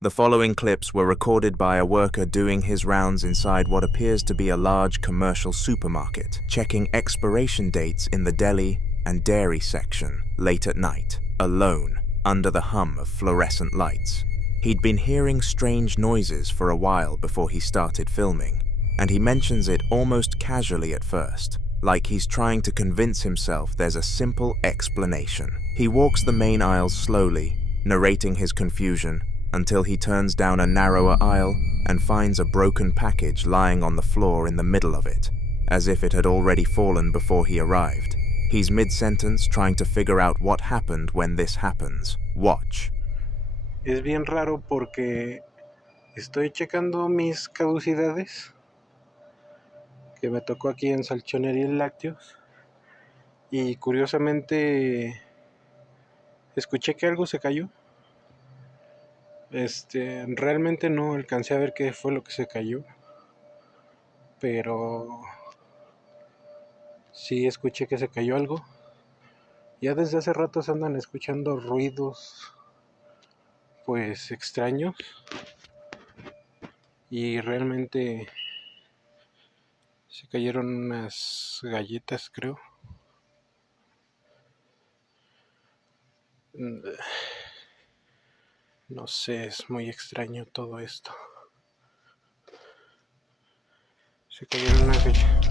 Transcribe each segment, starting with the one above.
The following clips were recorded by a worker doing his rounds inside what appears to be a large commercial supermarket, checking expiration dates in the deli and dairy section late at night, alone, under the hum of fluorescent lights. He'd been hearing strange noises for a while before he started filming, and he mentions it almost casually at first, like he's trying to convince himself there's a simple explanation. He walks the main aisles slowly, narrating his confusion, until he turns down a narrower aisle and finds a broken package lying on the floor in the middle of it, as if it had already fallen before he arrived. He's mid-sentence trying to figure out what happened when this happens. Watch. Es bien raro porque estoy checando mis caducidades que me tocó aquí en Salchonería y Lácteos, y curiosamente escuché que algo se cayó. Realmente no alcancé a ver qué fue lo que se cayó, pero sí escuché que se cayó algo. Ya desde hace rato se andan escuchando ruidos pues extraños, y realmente se cayeron unas galletas, creo. No sé, es muy extraño todo esto. Se cayeron unas galletas.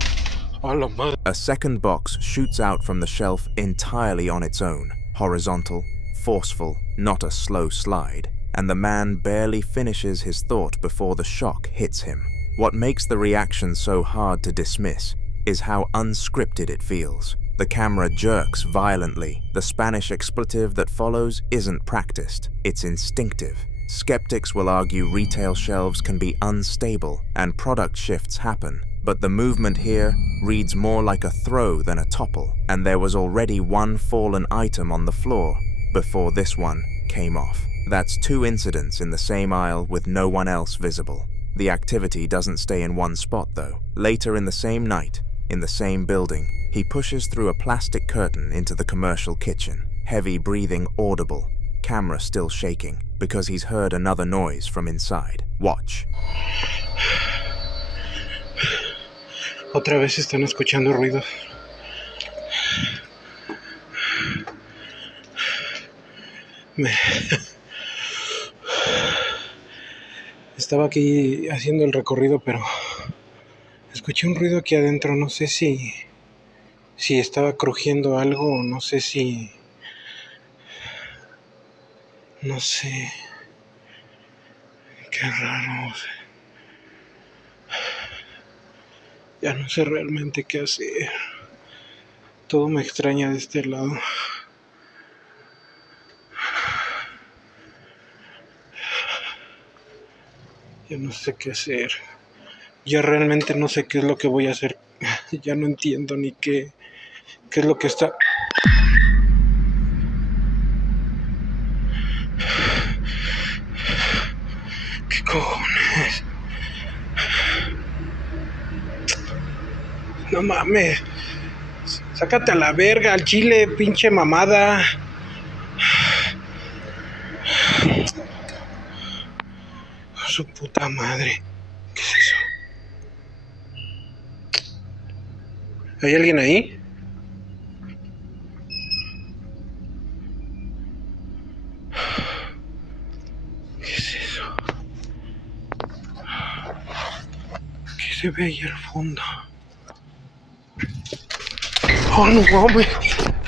¡Oh, la madre! A second box shoots out from the shelf entirely on its own, horizontal, forceful, not a slow slide, and the man barely finishes his thought before the shock hits him. What makes the reaction so hard to dismiss is how unscripted it feels. The camera jerks violently. The Spanish expletive that follows isn't practiced, it's instinctive. Skeptics will argue retail shelves can be unstable and product shifts happen, but the movement here reads more like a throw than a topple, and there was already one fallen item on the floor before this one came off. That's two incidents in the same aisle with no one else visible. The activity doesn't stay in one spot though. Later in the same night, in the same building, he pushes through a plastic curtain into the commercial kitchen. Heavy breathing audible, camera still shaking, because he's heard another noise from inside. Watch. Otra vez están escuchando ruidos. Estaba aquí haciendo el recorrido, pero escuché un ruido aquí adentro. No sé si estaba crujiendo algo, o no sé si... No sé. Qué raro. Ya no sé realmente qué hacer. Todo me extraña de este lado. Ya no sé qué hacer. Ya realmente no sé qué es lo que voy a hacer. Ya no entiendo ni qué es lo que está... ¿Qué cojones? No mames. Sácate a la verga, al chile, pinche mamada. Su puta madre. ¿Qué es eso? ¿Hay alguien ahí? ¿Qué es eso? ¿Qué se ve ahí al fondo? Oh, no mames.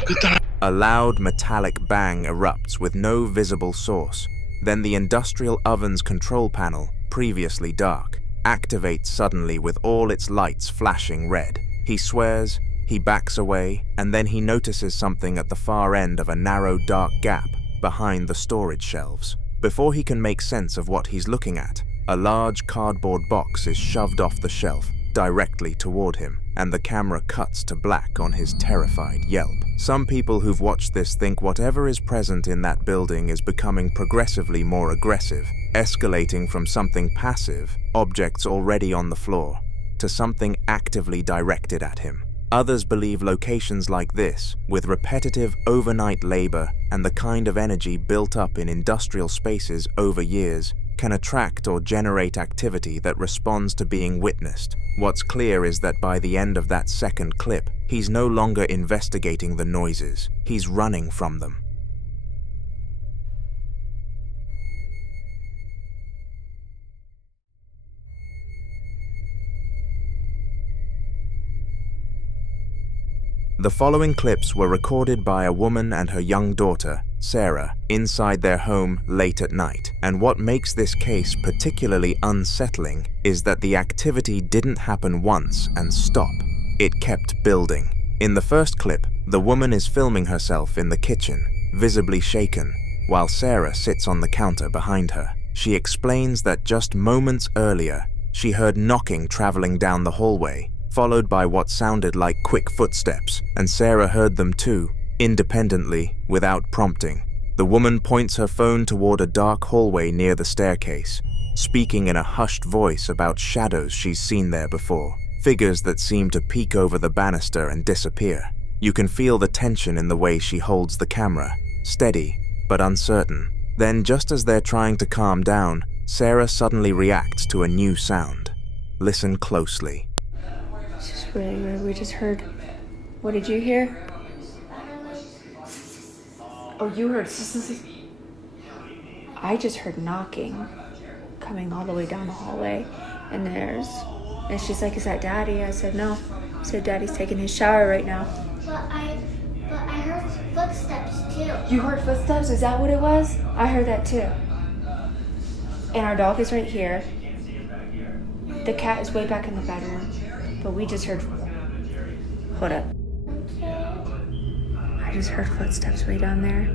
¿Qué tal? A loud metallic bang erupts with no visible source. Then the industrial oven's control panel, previously dark, activates suddenly with all its lights flashing red. He swears, he backs away, and then he notices something at the far end of a narrow dark gap behind the storage shelves. Before he can make sense of what he's looking at, a large cardboard box is shoved off the shelf directly toward him, and the camera cuts to black on his terrified yelp. Some people who've watched this think whatever is present in that building is becoming progressively more aggressive, escalating from something passive, objects already on the floor, to something actively directed at him. Others believe locations like this, with repetitive overnight labor and the kind of energy built up in industrial spaces over years, can attract or generate activity that responds to being witnessed. What's clear is that by the end of that second clip, he's no longer investigating the noises, he's running from them. The following clips were recorded by a woman and her young daughter, Sarah, inside their home late at night. And what makes this case particularly unsettling is that the activity didn't happen once and stop. It kept building. In the first clip, the woman is filming herself in the kitchen, visibly shaken, while Sarah sits on the counter behind her. She explains that just moments earlier, she heard knocking traveling down the hallway, followed by what sounded like quick footsteps, and Sarah heard them too, independently, without prompting. The woman points her phone toward a dark hallway near the staircase, speaking in a hushed voice about shadows she's seen there before, figures that seem to peek over the banister and disappear. You can feel the tension in the way she holds the camera, steady but uncertain. Then, just as they're trying to calm down, Sarah suddenly reacts to a new sound. Listen closely. It's just really weird. We just heard. What did you hear? Oh, you heard. I just heard knocking coming all the way down the hallway. And she's like, "Is that Daddy?" I said, "No." I said, "Daddy's taking his shower right now." But I heard footsteps too. You heard footsteps? Is that what it was? I heard that too. And our dog is right here. The cat is way back in the bedroom. But we just heard. Hold up. I just heard footsteps way down there.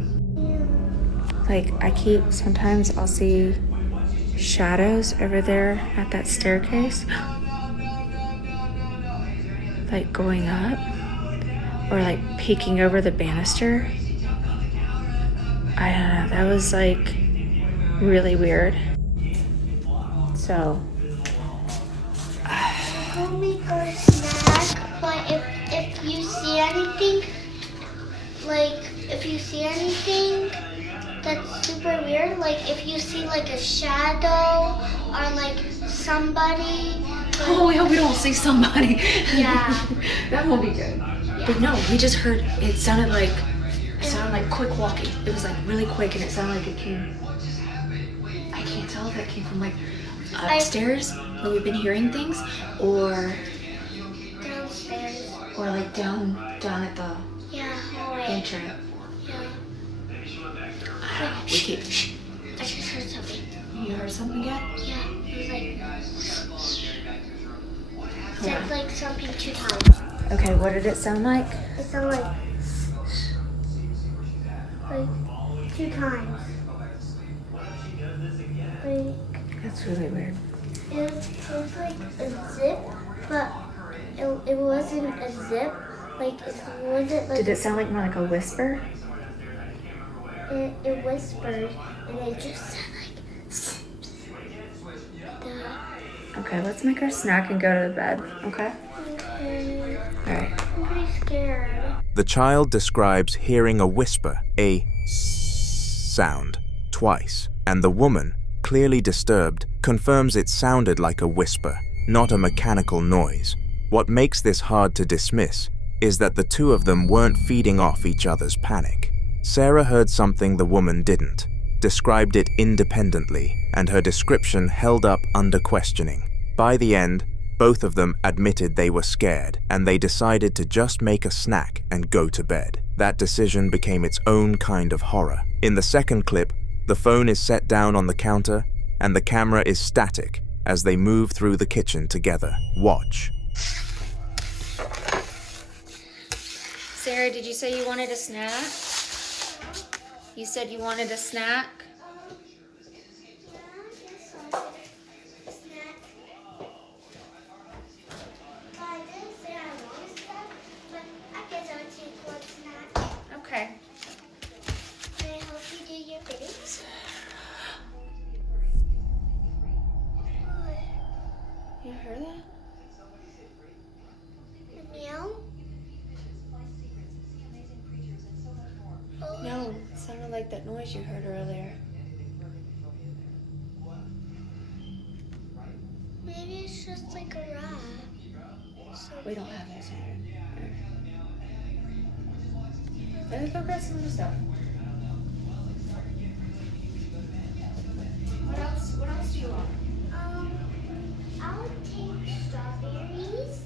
Like, sometimes I'll see shadows over there at that staircase. Like going up. Or like peeking over the banister. I don't know. That was like really weird. So. Go make our snack, but if you see anything, that's super weird, like if you see like a shadow or like somebody. Oh, we hope we don't see somebody. Yeah. That won't be good. Yeah. But no, we just heard, it sounded like quick walking. It was like really quick and it sounded like it came, I can't tell if that came from like upstairs where we've been hearing things or Downstairs. Or like down at the hallway. entrance. Yeah. I don't know. We keep. I just heard something. You heard something again? Yeah. It was like said like something 2 times. Okay, what did it sound like? It sounded like 2 times. Like That's really weird. it was like a zip, but it wasn't a zip. Like it wasn't like. Did it sound like more like a whisper? It whispered, and it just said like. Okay, let's make our snack and go to the bed. Okay. Okay. All right. I'm pretty scared. The child describes hearing a whisper, a sound, twice, and the woman, clearly disturbed, confirms it sounded like a whisper, not a mechanical noise. What makes this hard to dismiss is that the two of them weren't feeding off each other's panic. Sarah heard something the woman didn't, described it independently, and her description held up under questioning. By the end, both of them admitted they were scared, and they decided to just make a snack and go to bed. That decision became its own kind of horror. In the second clip, the phone is set down on the counter, and the camera is static as they move through the kitchen together. Watch. Sarah, did you say you wanted a snack? You said you wanted a snack? Okay. Can I help you do your fittings? You heard that? Meow? No, it sounded like that noise you heard earlier. it's just like a rat. So We don't have that here. Let's go grab some other stuff. What else do you want? I'll take strawberries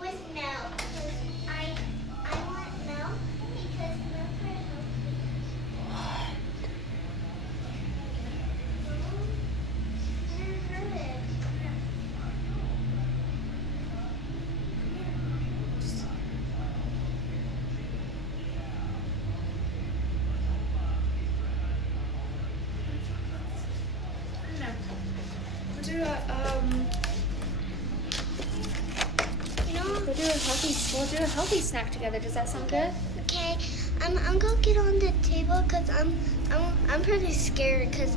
with milk. Because I want milk because milk are healthy. We'll do a healthy snack together. Does that sound good? Okay, I'm gonna get on the table because I'm pretty scared because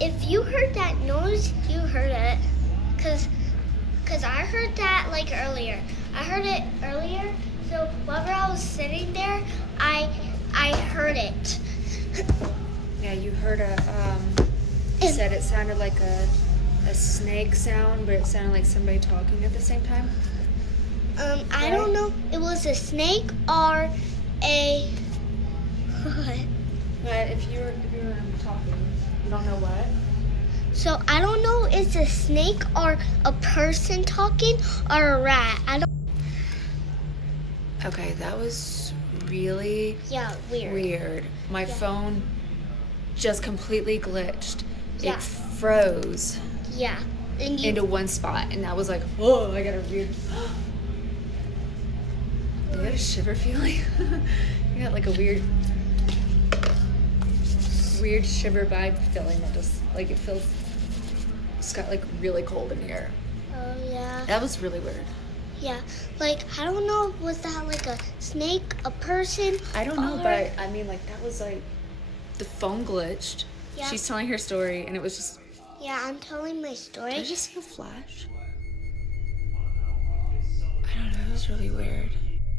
if you heard that noise, you heard it, cause I heard that like earlier. I heard it earlier, so while I was sitting there, I heard it. Yeah, you heard you said it sounded like a snake sound, but it sounded like somebody talking at the same time. I don't know. It was a snake or a what? But if you were talking, you don't know what. So I don't know. It's a snake or a person talking or a rat. I don't. Okay, that was really weird. My phone just completely glitched. Yeah. It froze. Yeah. Into one spot, and I was like, "Whoa!" I got a weird. You got a shiver feeling? You got like a weird shiver vibe feeling that just like it feels. It's got like really cold in here. Oh yeah. That was really weird. Yeah, like I don't know. Was that like a snake, a person? I don't know, but I mean, like that was like the phone glitched. Yeah. She's telling her story, and it was just. Yeah, I'm telling my story. Did I just see a flash? I don't know, it was really weird.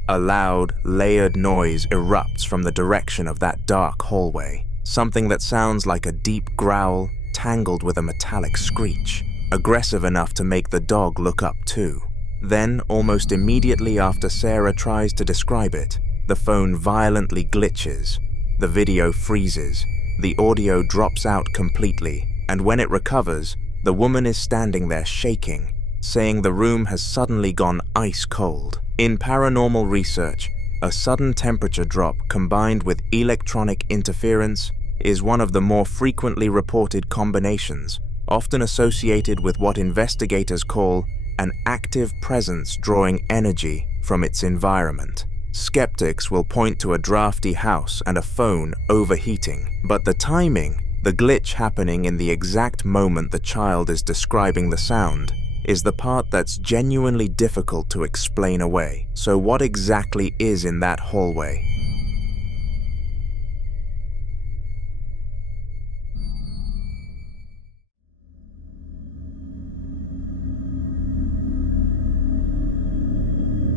A loud, layered noise erupts from the direction of that dark hallway. Something that sounds like a deep growl, tangled with a metallic screech, aggressive enough to make the dog look up too. Then, almost immediately after Sarah tries to describe it, the phone violently glitches. The video freezes. The audio drops out completely. And when it recovers, the woman is standing there shaking, saying the room has suddenly gone ice cold. In paranormal research, a sudden temperature drop combined with electronic interference is one of the more frequently reported combinations, often associated with what investigators call an active presence drawing energy from its environment. Skeptics will point to a drafty house and a phone overheating, but the timing, the glitch happening in the exact moment the child is describing the sound, is the part that's genuinely difficult to explain away. So what exactly is in that hallway?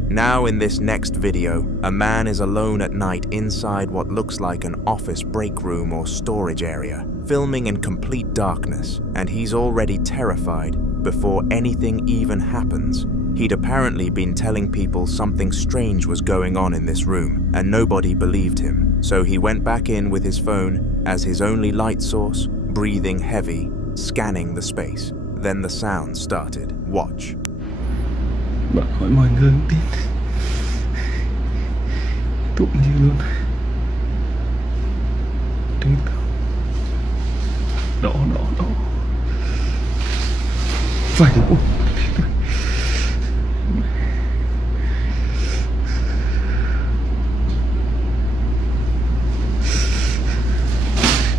Now in this next video, a man is alone at night inside what looks like an office break room or storage area, filming in complete darkness, and he's already terrified before anything even happens. He'd apparently been telling people something strange was going on in this room, and nobody believed him, so he went back in with his phone as his only light source, breathing heavy, scanning the space. Then the sound started. Watch. Bạn hỏi mọi người không tin. Tụi như luôn. Trên tàu. Đỏ. Phải đúng.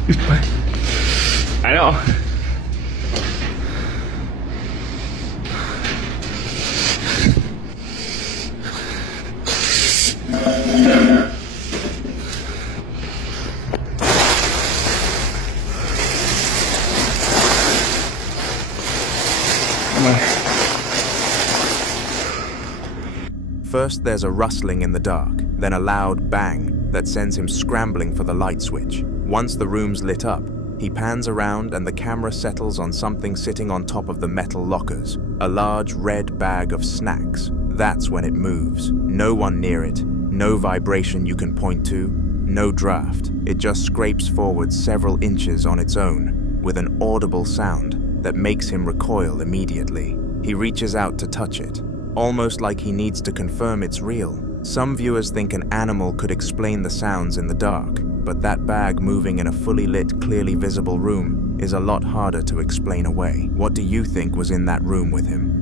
Ít bay. I know. First, there's a rustling in the dark, then a loud bang that sends him scrambling for the light switch. Once the room's lit up, He pans around and the camera settles on something sitting on top of the metal lockers, a large red bag of snacks. That's when it moves. No one near it, no vibration you can point to, no draft. It just scrapes forward several inches on its own, with an audible sound that makes him recoil immediately. He reaches out to touch it, almost like he needs to confirm it's real. Some viewers think an animal could explain the sounds in the dark, but that bag moving in a fully lit, clearly visible room is a lot harder to explain away. What do you think was in that room with him?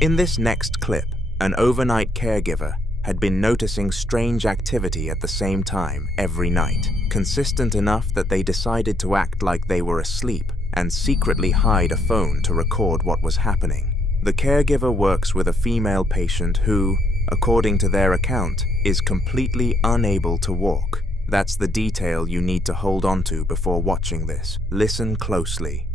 In this next clip, an overnight caregiver had been noticing strange activity at the same time every night, consistent enough that they decided to act like they were asleep and secretly hide a phone to record what was happening. The caregiver works with a female patient who, according to their account, is completely unable to walk. That's the detail you need to hold on to before watching this. Listen closely.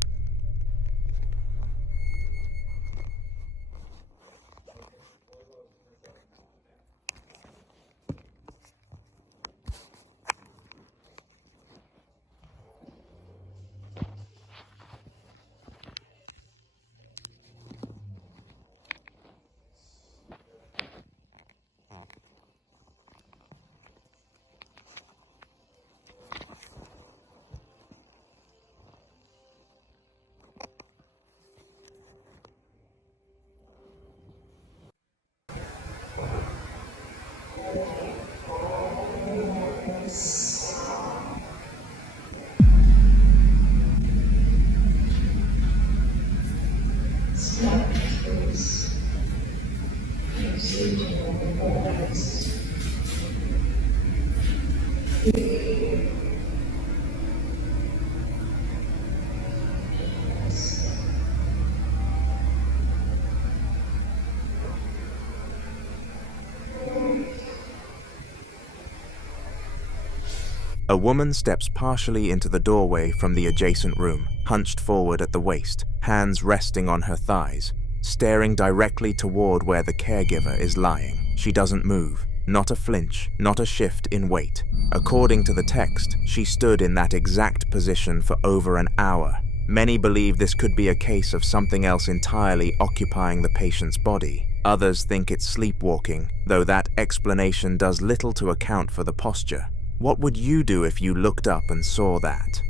A woman steps partially into the doorway from the adjacent room, hunched forward at the waist, hands resting on her thighs, staring directly toward where the caregiver is lying. She doesn't move, not a flinch, not a shift in weight. According to the text, she stood in that exact position for over an hour. Many believe this could be a case of something else entirely occupying the patient's body. Others think it's sleepwalking, though that explanation does little to account for the posture. What would you do if you looked up and saw that?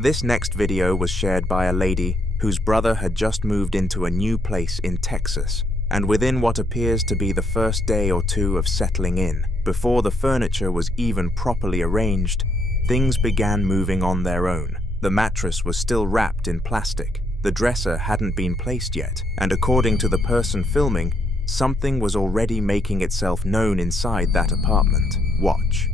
This next video was shared by a lady whose brother had just moved into a new place in Texas, and within what appears to be the first day or two of settling in, before the furniture was even properly arranged, things began moving on their own. The mattress was still wrapped in plastic, the dresser hadn't been placed yet, and according to the person filming, something was already making itself known inside that apartment. Watch.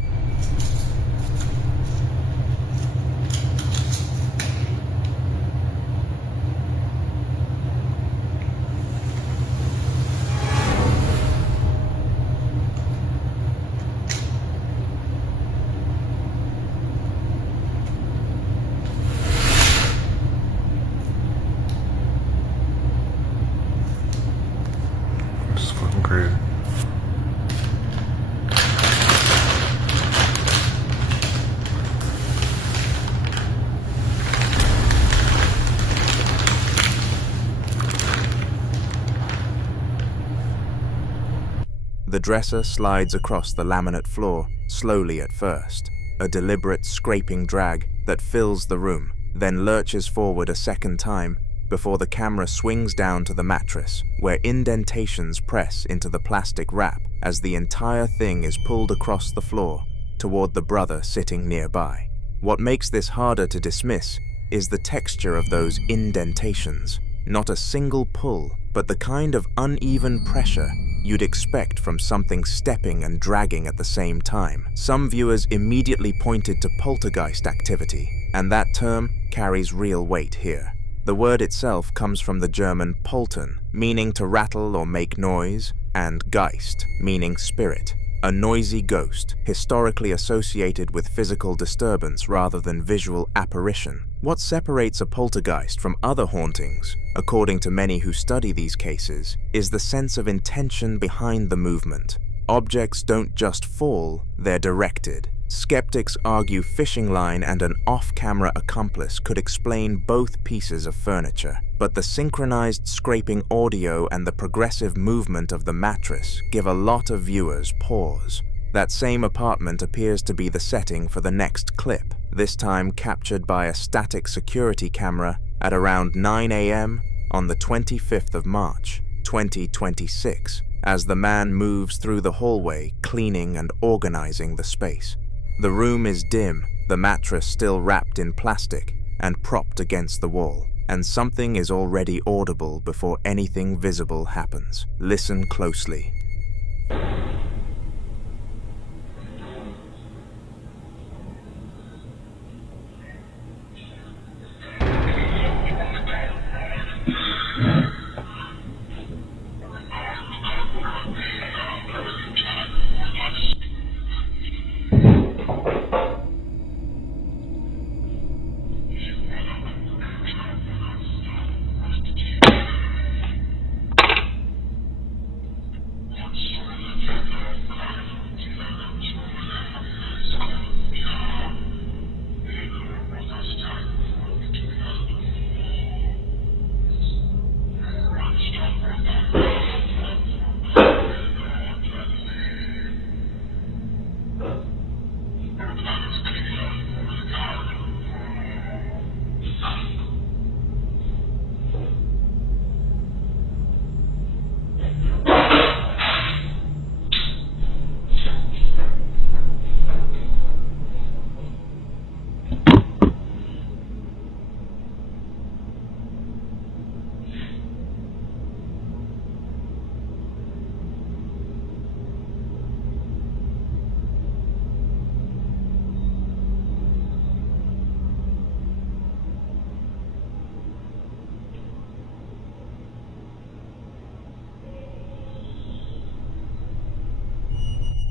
The dresser slides across the laminate floor, slowly at first, a deliberate scraping drag that fills the room, then lurches forward a second time before the camera swings down to the mattress, where indentations press into the plastic wrap as the entire thing is pulled across the floor toward the brother sitting nearby. What makes this harder to dismiss is the texture of those indentations. Not a single pull, but the kind of uneven pressure you'd expect from something stepping and dragging at the same time. Some viewers immediately pointed to poltergeist activity, and that term carries real weight here. The word itself comes from the German poltern, meaning to rattle or make noise, and Geist, meaning spirit, a noisy ghost, historically associated with physical disturbance rather than visual apparition. What separates a poltergeist from other hauntings, according to many who study these cases, is the sense of intention behind the movement. Objects don't just fall, they're directed. Skeptics argue fishing line and an off-camera accomplice could explain both pieces of furniture, but the synchronized scraping audio and the progressive movement of the mattress give a lot of viewers pause. That same apartment appears to be the setting for the next clip, this time captured by a static security camera at around 9 a.m. on the 25th of March, 2026, as the man moves through the hallway, cleaning and organizing the space. The room is dim, the mattress still wrapped in plastic and propped against the wall, and something is already audible before anything visible happens. Listen closely.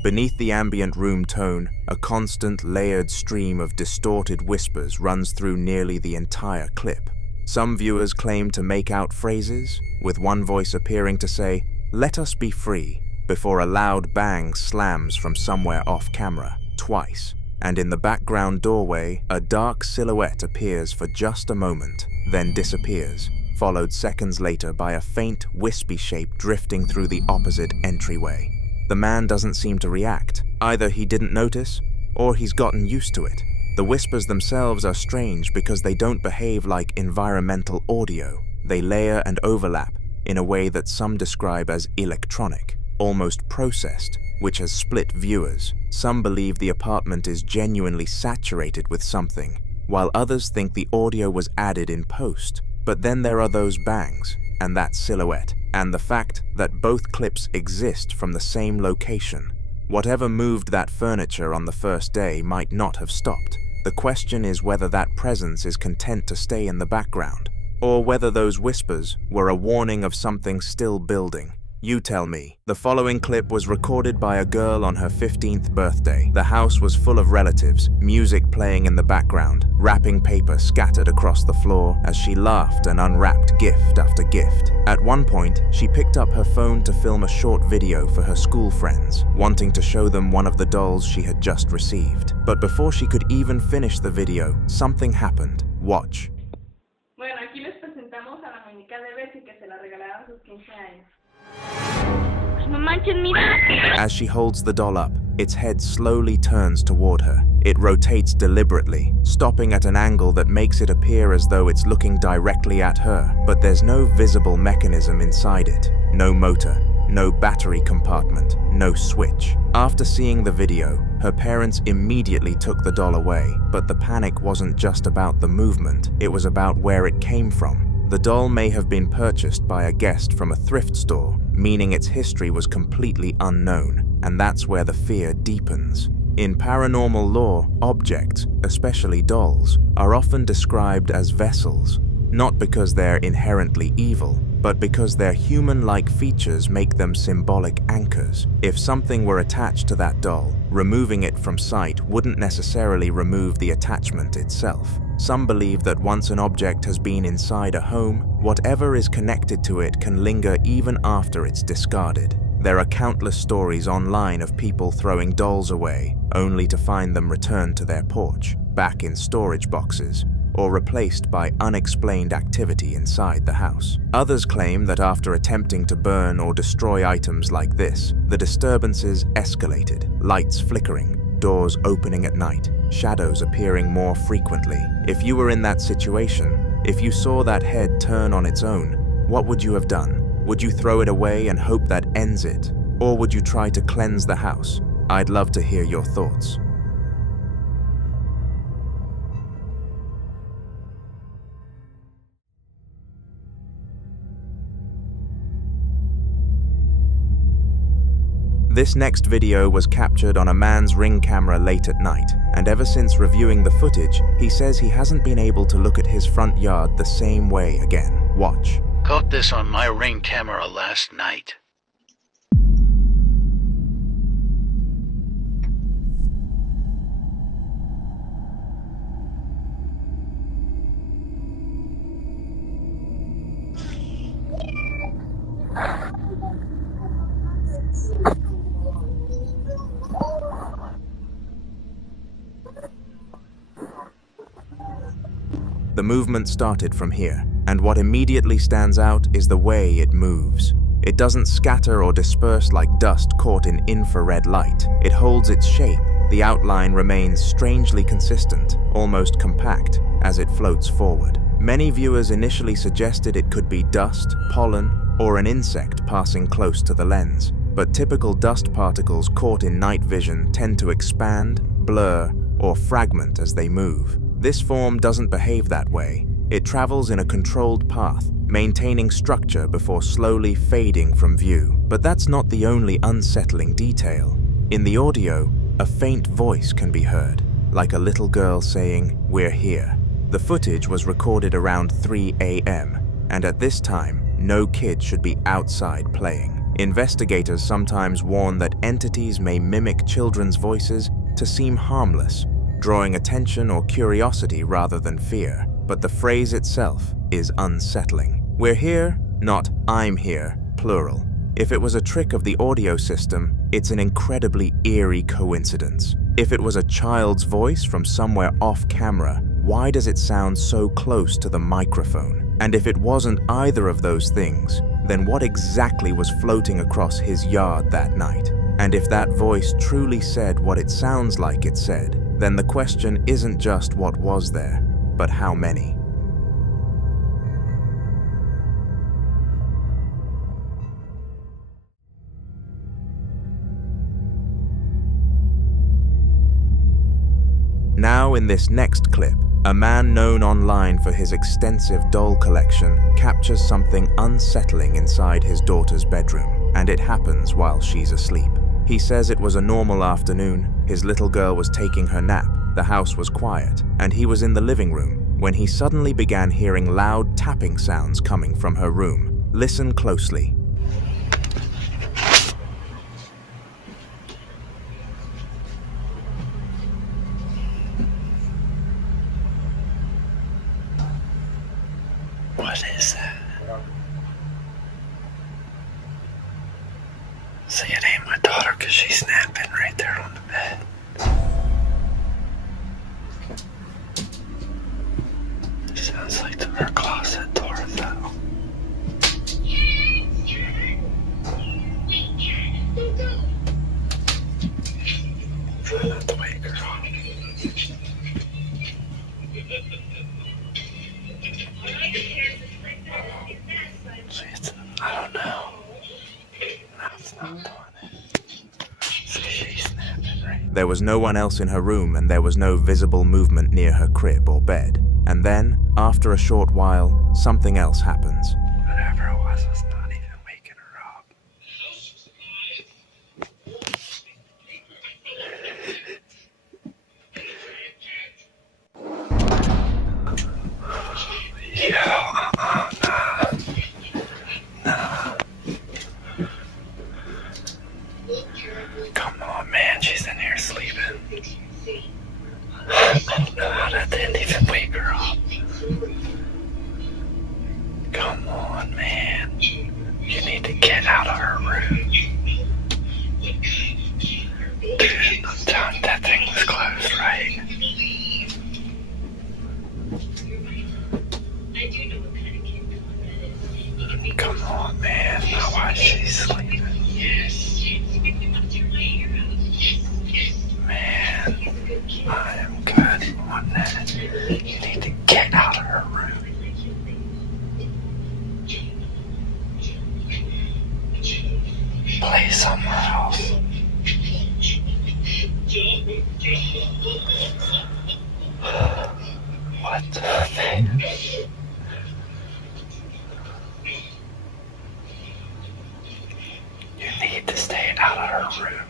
Beneath the ambient room tone, a constant layered stream of distorted whispers runs through nearly the entire clip. Some viewers claim to make out phrases, with one voice appearing to say, "Let us be free," before a loud bang slams from somewhere off camera, twice, and in the background doorway, a dark silhouette appears for just a moment, then disappears, followed seconds later by a faint, wispy shape drifting through the opposite entryway. The man doesn't seem to react. Either he didn't notice, or he's gotten used to it. The whispers themselves are strange because they don't behave like environmental audio. They layer and overlap in a way that some describe as electronic, almost processed, which has split viewers. Some believe the apartment is genuinely saturated with something, while others think the audio was added in post. But then there are those bangs, and that silhouette, and the fact that both clips exist from the same location. Whatever moved that furniture on the first day might not have stopped. The question is whether that presence is content to stay in the background, or whether those whispers were a warning of something still building. You tell me. The following clip was recorded by a girl on her 15th birthday. The house was full of relatives, music playing in the background, wrapping paper scattered across the floor as she laughed and unwrapped gift after gift. At one point, she picked up her phone to film a short video for her school friends, wanting to show them one of the dolls she had just received. But before she could even finish the video, something happened. Watch. Bueno, aquí les presentamos a la muñeca de Betty que se la regalaron a sus 15 años. As she holds the doll up, its head slowly turns toward her. It rotates deliberately, stopping at an angle that makes it appear as though it's looking directly at her, but there's no visible mechanism inside it. No motor, no battery compartment, no switch. After seeing the video, her parents immediately took the doll away, but the panic wasn't just about the movement, it was about where it came from. The doll may have been purchased by a guest from a thrift store, meaning its history was completely unknown, and that's where the fear deepens. In paranormal lore, objects, especially dolls, are often described as vessels, not because they're inherently evil, but because their human-like features make them symbolic anchors. If something were attached to that doll, removing it from sight wouldn't necessarily remove the attachment itself. Some believe that once an object has been inside a home, whatever is connected to it can linger even after it's discarded. There are countless stories online of people throwing dolls away, only to find them returned to their porch, back in storage boxes, or replaced by unexplained activity inside the house. Others claim that after attempting to burn or destroy items like this, the disturbances escalated, lights flickering, doors opening at night, shadows appearing more frequently. If you were in that situation, if you saw that head turn on its own, what would you have done? Would you throw it away and hope that ends it? Or would you try to cleanse the house? I'd love to hear your thoughts. This next video was captured on a man's Ring camera late at night, and ever since reviewing the footage, he says he hasn't been able to look at his front yard the same way again. Watch. Caught this on my Ring camera last night. The movement started from here, and what immediately stands out is the way it moves. It doesn't scatter or disperse like dust caught in infrared light. It holds its shape. The outline remains strangely consistent, almost compact, as it floats forward. Many viewers initially suggested it could be dust, pollen, or an insect passing close to the lens. But typical dust particles caught in night vision tend to expand, blur, or fragment as they move. This form doesn't behave that way. It travels in a controlled path, maintaining structure before slowly fading from view. But that's not the only unsettling detail. In the audio, a faint voice can be heard, like a little girl saying, "We're here." The footage was recorded around 3 a.m., and at this time, no kid should be outside playing. Investigators sometimes warn that entities may mimic children's voices to seem harmless, drawing attention or curiosity rather than fear. But the phrase itself is unsettling. We're here, not I'm here, plural. If it was a trick of the audio system, it's an incredibly eerie coincidence. If it was a child's voice from somewhere off camera, why does it sound so close to the microphone? And if it wasn't either of those things, then what exactly was floating across his yard that night? And if that voice truly said what it sounds like it said, then the question isn't just what was there, but how many. Now in this next clip, a man known online for his extensive doll collection captures something unsettling inside his daughter's bedroom, and it happens while she's asleep. He says it was a normal afternoon, his little girl was taking her nap, the house was quiet, and he was in the living room when he suddenly began hearing loud tapping sounds coming from her room. Listen closely. What is that? See, it ain't my daughter because she's snapping right there on the bed. It sounds like her closet door fell. Try not to wake her up. See, I don't know. No, it's not doing it. See, she's snapping right. There was no one else in her room, and there was no visible movement near her crib or bed. And then, after a short while, something else happens. Whatever it was not even waking her up. Yeah, nah. Come on, man, she's in here sleeping. I don't know how that didn't even wake her up. Come on, man. You need to get out of her room. Dude, I'm telling you, that thing was closed, right? Come on, man. Now why is she sleeping? Man, I am good on that. You need to get out of her room. Play somewhere else. What the man? You need to stay out of her room.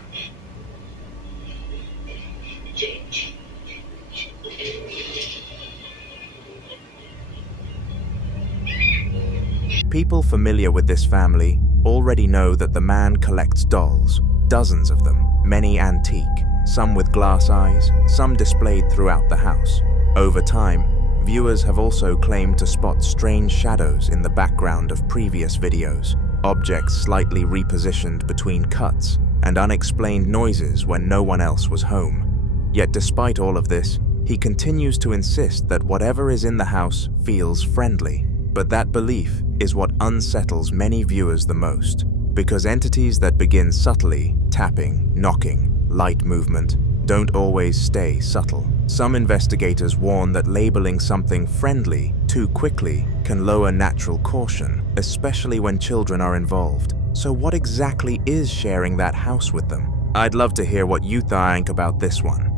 People familiar with this family already know that the man collects dolls, dozens of them, many antique, some with glass eyes, some displayed throughout the house. Over time, viewers have also claimed to spot strange shadows in the background of previous videos, objects slightly repositioned between cuts, and unexplained noises when no one else was home. Yet despite all of this, he continues to insist that whatever is in the house feels friendly. But that belief is what unsettles many viewers the most, because entities that begin subtly, tapping, knocking, light movement, don't always stay subtle. Some investigators warn that labeling something friendly too quickly can lower natural caution, especially when children are involved. So what exactly is sharing that house with them? I'd love to hear what you think about this one.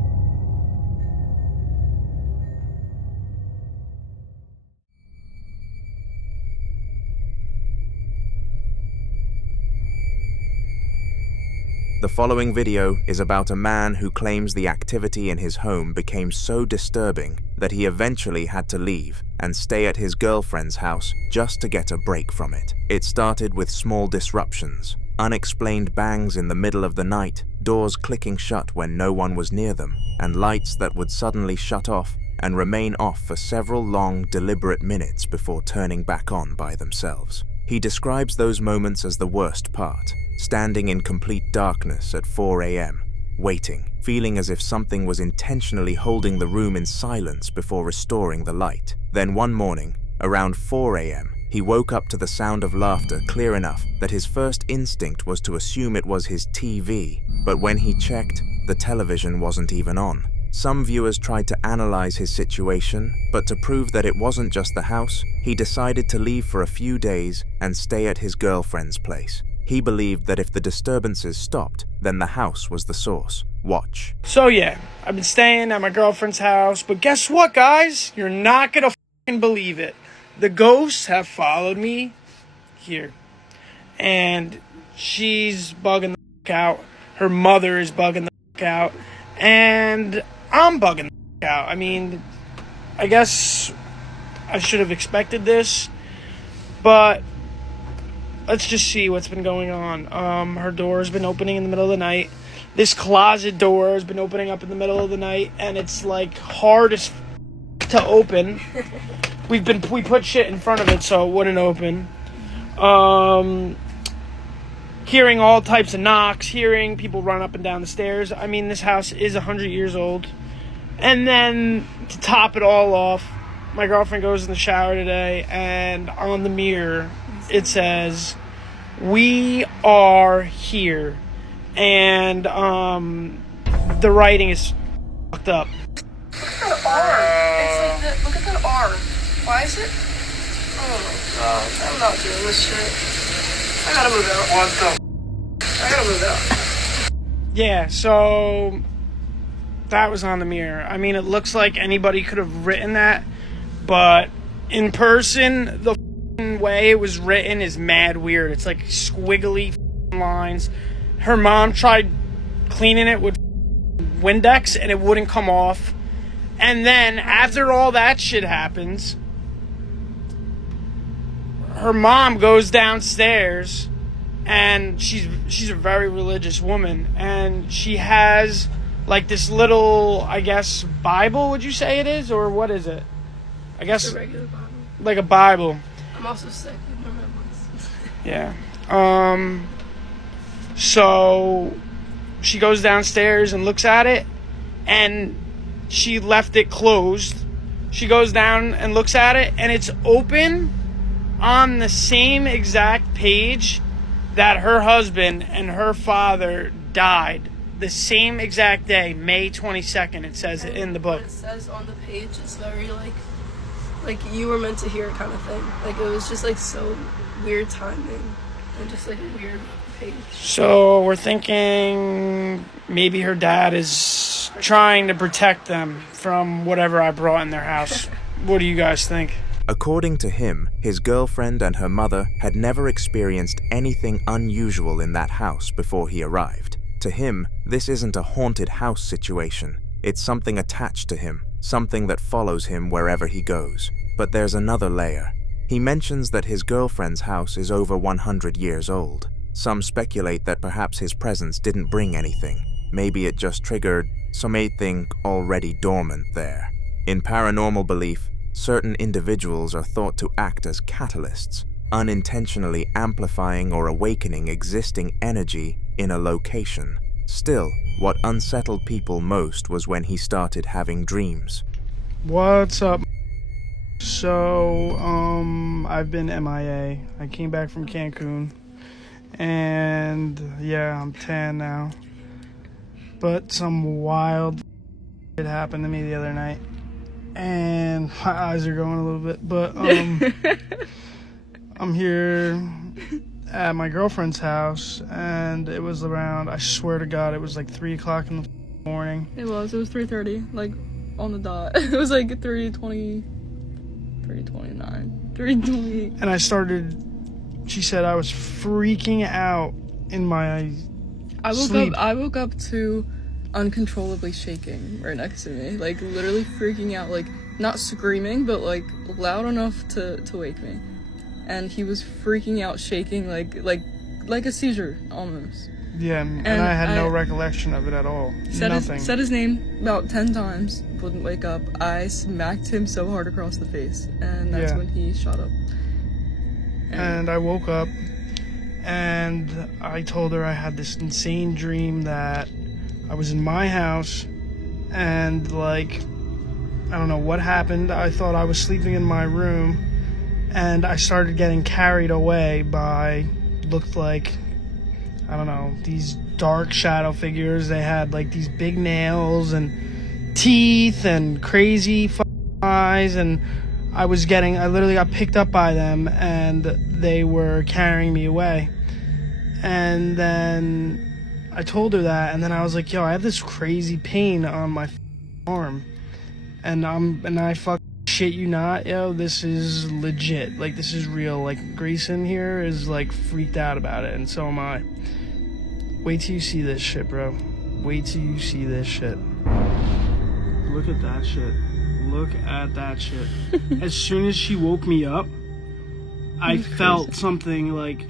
The following video is about a man who claims the activity in his home became so disturbing that he eventually had to leave and stay at his girlfriend's house just to get a break from it. It started with small disruptions, unexplained bangs in the middle of the night, doors clicking shut when no one was near them, and lights that would suddenly shut off and remain off for several long, deliberate minutes before turning back on by themselves. He describes those moments as the worst part, standing in complete darkness at 4 a.m., waiting, feeling as if something was intentionally holding the room in silence before restoring the light. Then one morning, around 4 a.m., he woke up to the sound of laughter clear enough that his first instinct was to assume it was his TV, but when he checked, the television wasn't even on. Some viewers tried to analyze his situation, but to prove that it wasn't just the house, he decided to leave for a few days and stay at his girlfriend's place. He believed that if the disturbances stopped, then the house was the source. Watch. So yeah, I've been staying at my girlfriend's house, but guess what, guys? You're not gonna fucking believe it. The ghosts have followed me here. And she's bugging the fuck out. Her mother is bugging the fuck out. And I'm bugging the fuck out. I mean, I guess I should have expected this, but let's just see what's been going on. Her door has been opening in the middle of the night. This closet door has been opening up in the middle of the night, and it's like hard as to open. We put shit in front of it so it wouldn't open. Hearing all types of knocks, hearing people run up and down the stairs. I mean, this house is 100 years old. And then to top it all off, my girlfriend goes in the shower today, and on the mirror it says, "We are here." And the writing is fucked up. Look at that R. It's like look at that R. Why is it? Oh my god, I'm not doing this shit. I gotta move out. What the? I gotta move out. Yeah, so that was on the mirror. I mean, it looks like anybody could have written that, but in person, the way it was written is mad weird. It's like squiggly lines. Her mom tried cleaning it with Windex and it wouldn't come off. And then after all that shit happens, her mom goes downstairs and she's a very religious woman, and she has like this little, I guess, Bible, would you say it is, or what is it? I guess It's a regular Bible. Like a Bible. I'm also sick. I don't remember. Yeah. So she goes downstairs and looks at it, and she left it closed. She goes down and looks at it, and it's open on the same exact page that her husband and her father died. The same exact day, May 22nd, it says it in the book. What it says on the page is very like you were meant to hear kind of thing. Like, it was just like so weird timing and just like a weird page. So we're thinking maybe her dad is trying to protect them from whatever I brought in their house. What do you guys think? According to him, his girlfriend and her mother had never experienced anything unusual in that house before he arrived. To him, this isn't a haunted house situation. It's something attached to him, something that follows him wherever he goes. But there's another layer. He mentions that his girlfriend's house is over 100 years old. Some speculate that perhaps his presence didn't bring anything. Maybe it just triggered something already dormant there. In paranormal belief, certain individuals are thought to act as catalysts, unintentionally amplifying or awakening existing energy in a location. Still, what unsettled people most was when he started having dreams. What's up? So, I've been MIA. I came back from Cancun, and yeah, I'm tan now. But some wild shit happened to me the other night, and my eyes are going a little bit. But I'm here at my girlfriend's house, and it was around, I swear to God, it was like 3 o'clock in the morning. It was 3:30, like on the dot. It was like 3:20, 3:29, 3:20. And I started, she said I was freaking out in my sleep. I woke up to uncontrollably shaking right next to me, like literally freaking out, like not screaming, but like loud enough to wake me. And he was freaking out, shaking like a seizure almost. Yeah, and I had no recollection of it at all. Nothing. Said his name about 10 times, wouldn't wake up. I smacked him so hard across the face, and that's when he shot up. And I woke up, and I told her I had this insane dream that I was in my house, and like, I don't know what happened. I thought I was sleeping in my room, and I started getting carried away by, looked like, I don't know, these dark shadow figures. They had like these big nails and teeth and crazy eyes, and I literally got picked up by them, and they were carrying me away. And then I told her that, and then I was like, yo, I have this crazy pain on my arm, and I shit you not, yo, this is legit, like, this is real. Like, Grayson here is like freaked out about it, and so am I. Wait till you see this shit, bro. Wait till you see this shit. Look at that shit. Look at that shit. As soon as she woke me up, I felt something like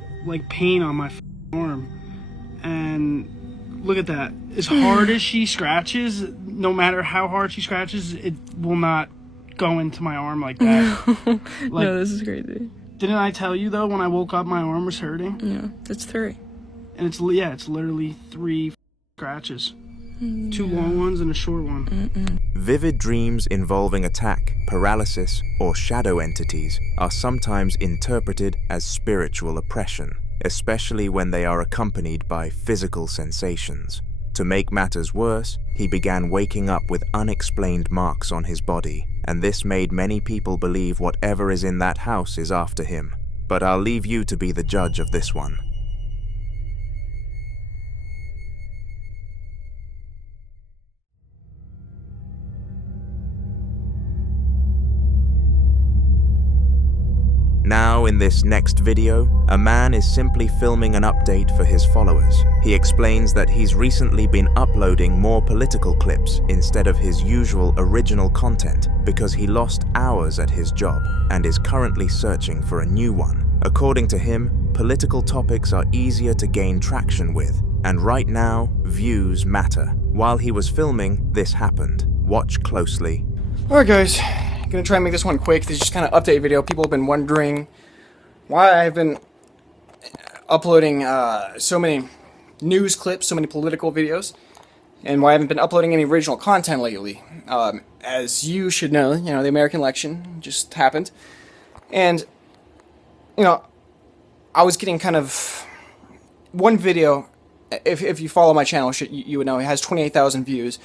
pain on my arm. And look at that. As hard as she scratches, no matter how hard she scratches, it will not go into my arm like that. No, this is crazy. Didn't I tell you, though, when I woke up, my arm was hurting? Yeah, it's 3. And it's literally 3 scratches. 2 long ones and a short one. Vivid dreams involving attack, paralysis, or shadow entities are sometimes interpreted as spiritual oppression, especially when they are accompanied by physical sensations. To make matters worse, he began waking up with unexplained marks on his body, and this made many people believe whatever is in that house is after him. But I'll leave you to be the judge of this one. Now, in this next video, a man is simply filming an update for his followers. He explains that he's recently been uploading more political clips instead of his usual original content because he lost hours at his job and is currently searching for a new one. According to him, political topics are easier to gain traction with, and right now, views matter. While he was filming, this happened. Watch closely. Alright guys, I'm gonna try and make this one quick. This is just kind of update video. People have been wondering why I've been uploading so many news clips, so many political videos, and why I haven't been uploading any original content lately. As you should know, the American election just happened, and I was getting kind of one video. If you follow my channel, you would know it has 28,000 views.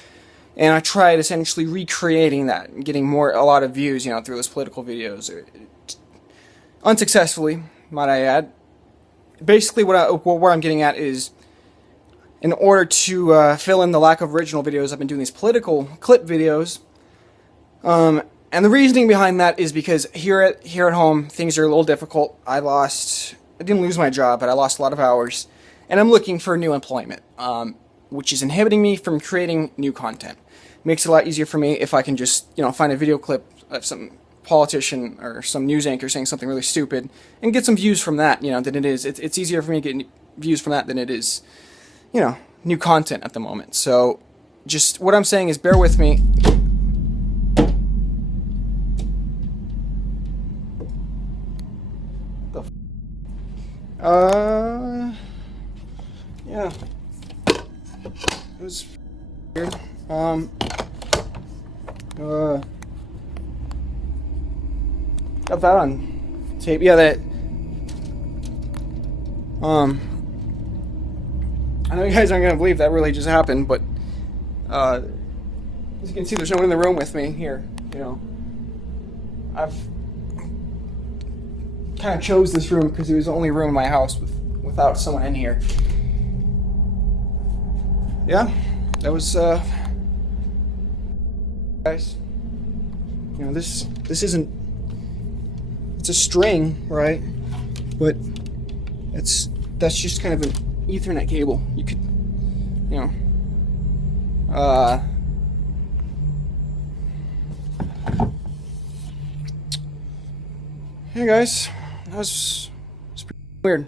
And I tried essentially recreating that, and getting a lot of views, through those political videos. Unsuccessfully, might I add. Basically, what I'm getting at is, in order to fill in the lack of original videos, I've been doing these political clip videos. And the reasoning behind that is because here at home, things are a little difficult. I didn't lose my job, but I lost a lot of hours. And I'm looking for new employment, which is inhibiting me from creating new content. Makes it a lot easier for me if I can just, find a video clip of some politician or some news anchor saying something really stupid and get some views from that, than it is. It's easier for me to get views from that than it is, new content at the moment. So, just what I'm saying is bear with me. Yeah. It was weird. Got that on tape. Yeah, that. I know you guys aren't gonna believe that really just happened, but as you can see, there's no one in the room with me here. I've kind of chose this room because it was the only room in my house without someone in here. Yeah, that was guys. This isn't. It's a string, right? But that's just kind of an Ethernet cable. You could, Hey guys, that was pretty weird.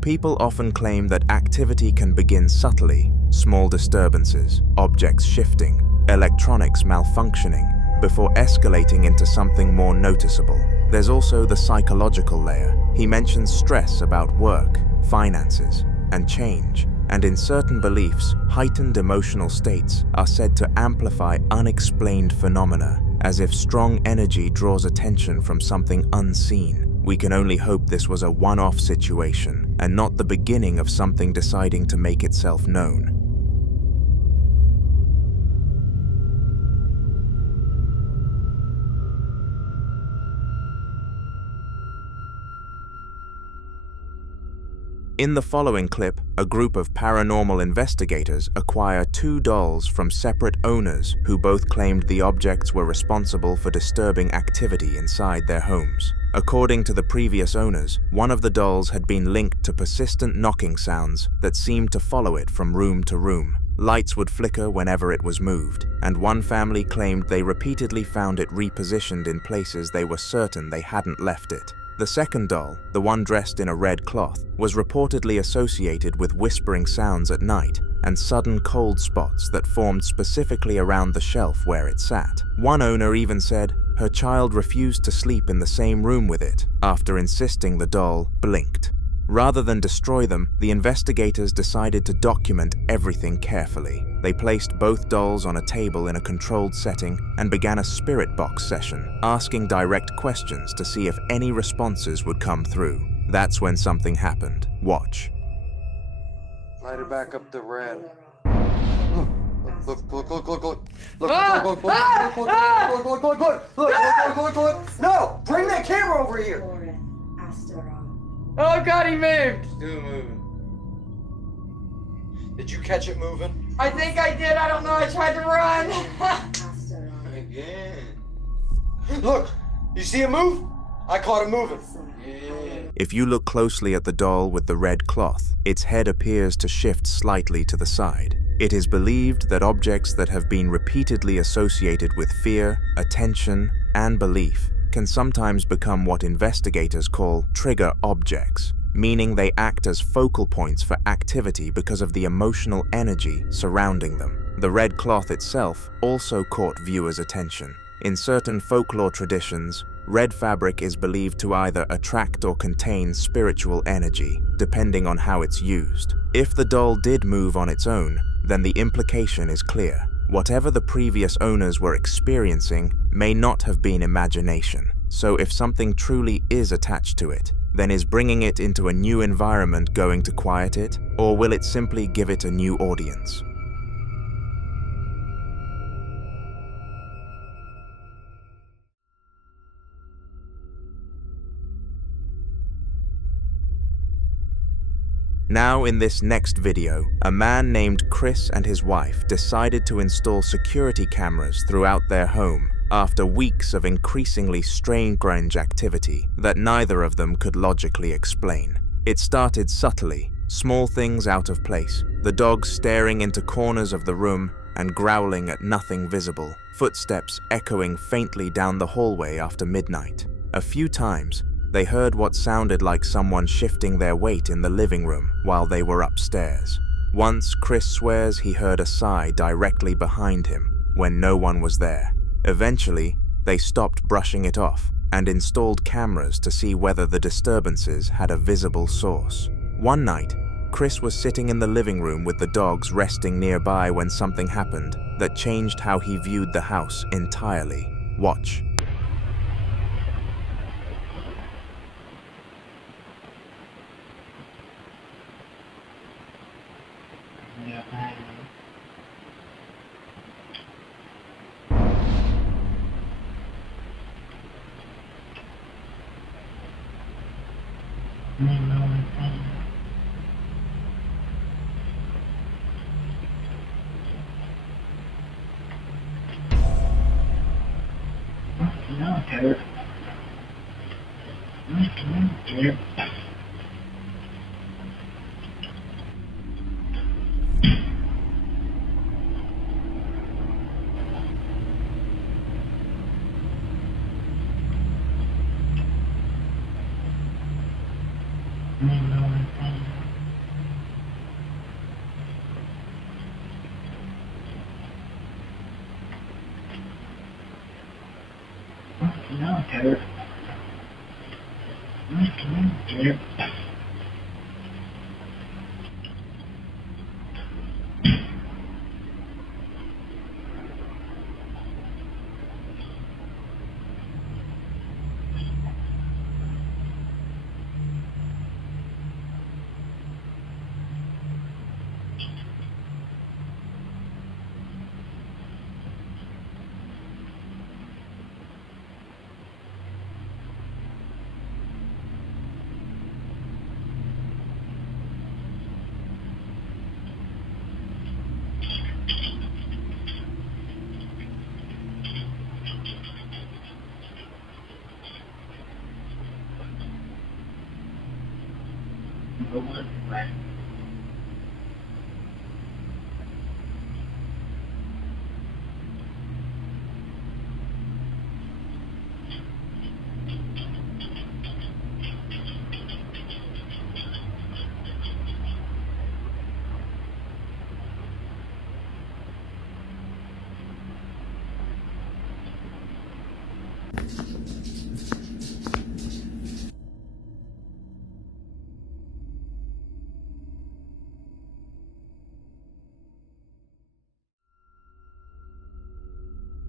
People often claim that activity can begin subtly, small disturbances, objects shifting, electronics malfunctioning, before escalating into something more noticeable. There's also the psychological layer. He mentions stress about work, finances, and change. And in certain beliefs, heightened emotional states are said to amplify unexplained phenomena, as if strong energy draws attention from something unseen. We can only hope this was a one-off situation, and not the beginning of something deciding to make itself known. In the following clip, a group of paranormal investigators acquire 2 dolls from separate owners who both claimed the objects were responsible for disturbing activity inside their homes. According to the previous owners, one of the dolls had been linked to persistent knocking sounds that seemed to follow it from room to room. Lights would flicker whenever it was moved, and one family claimed they repeatedly found it repositioned in places they were certain they hadn't left it. The second doll, the one dressed in a red cloth, was reportedly associated with whispering sounds at night and sudden cold spots that formed specifically around the shelf where it sat. One owner even said her child refused to sleep in the same room with it after insisting the doll blinked. Rather than destroy them, the investigators decided to document everything carefully. They placed both dolls on a table in a controlled setting and began a spirit box session, asking direct questions to see if any responses would come through. That's when something happened. Watch. Light it back up to red. Look. No! Bring that camera over here! Oh god, he moved! Still moving. Did you catch it moving? I think I did. I don't know. I tried to run. Again. Look, you see it move? I caught it moving. Yeah. If you look closely at the doll with the red cloth, its head appears to shift slightly to the side. It is believed that objects that have been repeatedly associated with fear, attention, and belief can sometimes become what investigators call trigger objects, meaning they act as focal points for activity because of the emotional energy surrounding them. The red cloth itself also caught viewers' attention. In certain folklore traditions, red fabric is believed to either attract or contain spiritual energy, depending on how it's used. If the doll did move on its own, then the implication is clear. Whatever the previous owners were experiencing may not have been imagination. So if something truly is attached to it, then is bringing it into a new environment going to quiet it, or will it simply give it a new audience? Now in this next video, a man named Chris and his wife decided to install security cameras throughout their home after weeks of increasingly strange activity that neither of them could logically explain. It started subtly, small things out of place, the dog staring into corners of the room and growling at nothing visible, footsteps echoing faintly down the hallway after midnight. A few times, they heard what sounded like someone shifting their weight in the living room while they were upstairs. Once, Chris swears he heard a sigh directly behind him when no one was there. Eventually, they stopped brushing it off and installed cameras to see whether the disturbances had a visible source. One night, Chris was sitting in the living room with the dogs resting nearby when something happened that changed how he viewed the house entirely. Watch.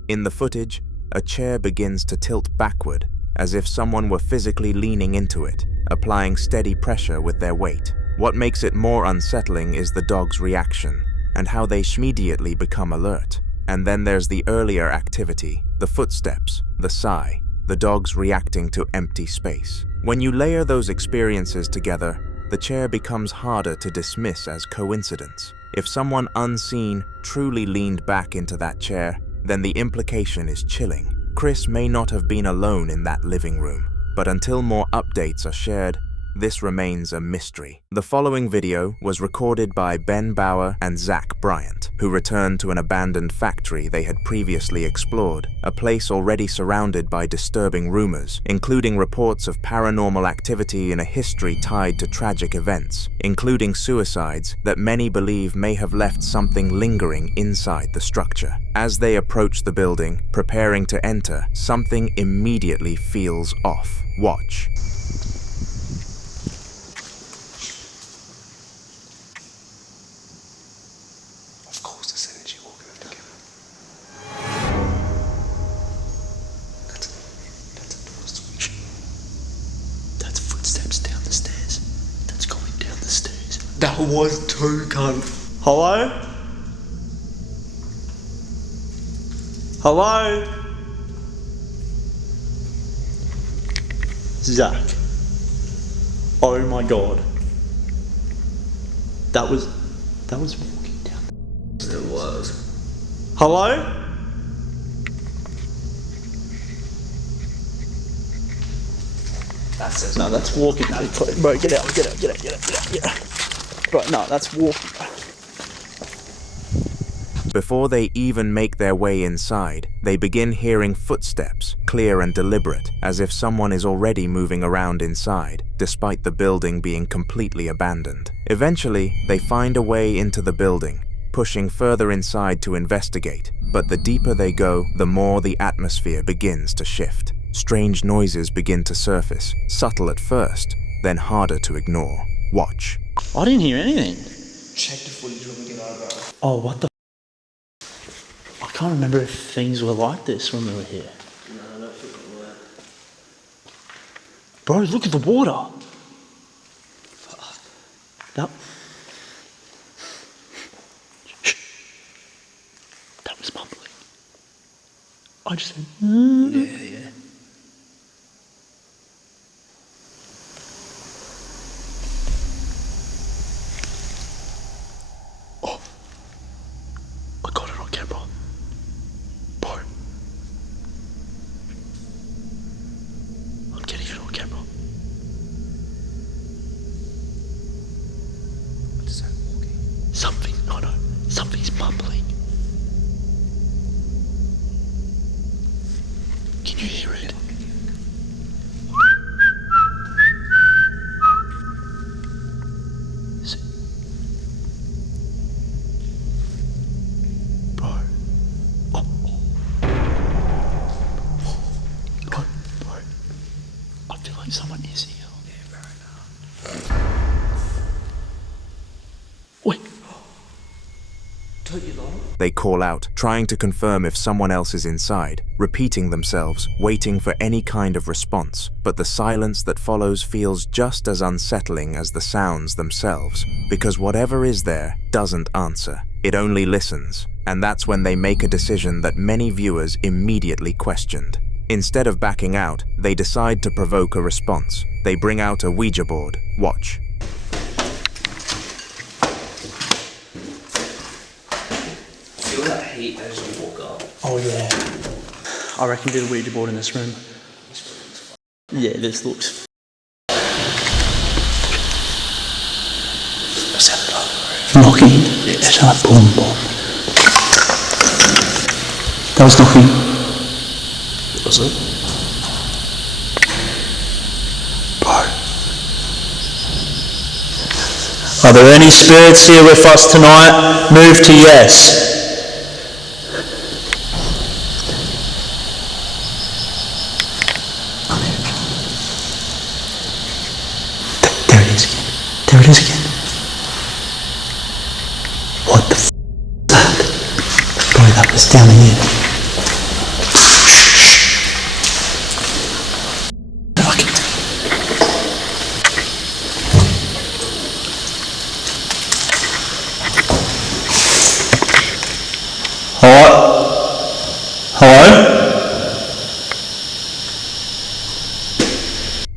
In the footage, a chair begins to tilt backward as if someone were physically leaning into it, applying steady pressure with their weight. What makes it more unsettling is the dog's reaction and how they immediately become alert. And then there's the earlier activity, the footsteps, the sigh, the dogs reacting to empty space. When you layer those experiences together, the chair becomes harder to dismiss as coincidence. If someone unseen truly leaned back into that chair, then the implication is chilling. Chris may not have been alone in that living room, but until more updates are shared, this remains a mystery. The following video was recorded by Ben Bauer and Zach Bryant, who returned to an abandoned factory they had previously explored, a place already surrounded by disturbing rumors, including reports of paranormal activity in a history tied to tragic events, including suicides that many believe may have left something lingering inside the structure. As they approach the building, preparing to enter, something immediately feels off. Watch. That was too cunt. Hello? Hello? Zach. Oh my god. That was walking down. It was. Hello? That's it. No, that's walking. Bro, get out. Right, no, that's walking. Before they even make their way inside, they begin hearing footsteps, clear and deliberate, as if someone is already moving around inside, despite the building being completely abandoned. Eventually, they find a way into the building, pushing further inside to investigate, but the deeper they go, the more the atmosphere begins to shift. Strange noises begin to surface, subtle at first, then harder to ignore. Watch. I didn't hear anything. Check the footage when we get over. Oh, what the I can't remember if things were like this when we were here. No, I don't think it will. Bro, look at the water. That was mumbling. I just said, Yeah. I got it on camera. Bro. I'm getting it on camera. What is that walking? Something's mumbling. Can you hear it? Is it? Bro. Oh. Bro. I feel like someone is here. Yeah, very now. Wait. Don't you know? They call out, trying to confirm if someone else is inside, repeating themselves, waiting for any kind of response. But the silence that follows feels just as unsettling as the sounds themselves, because whatever is there doesn't answer. It only listens, and that's when they make a decision that many viewers immediately questioned. Instead of backing out, they decide to provoke a response. They bring out a Ouija board. Watch. Feel that heat as you walk up. Oh yeah. I reckon do the Ouija board in this room. Yeah, this looks. Knocking? Yeah. It sounded like boom. That was knocking. Was it? Bro. Are there any spirits here with us tonight? Move to yes. There it is again. What the f*** is that? Bro, that was down here.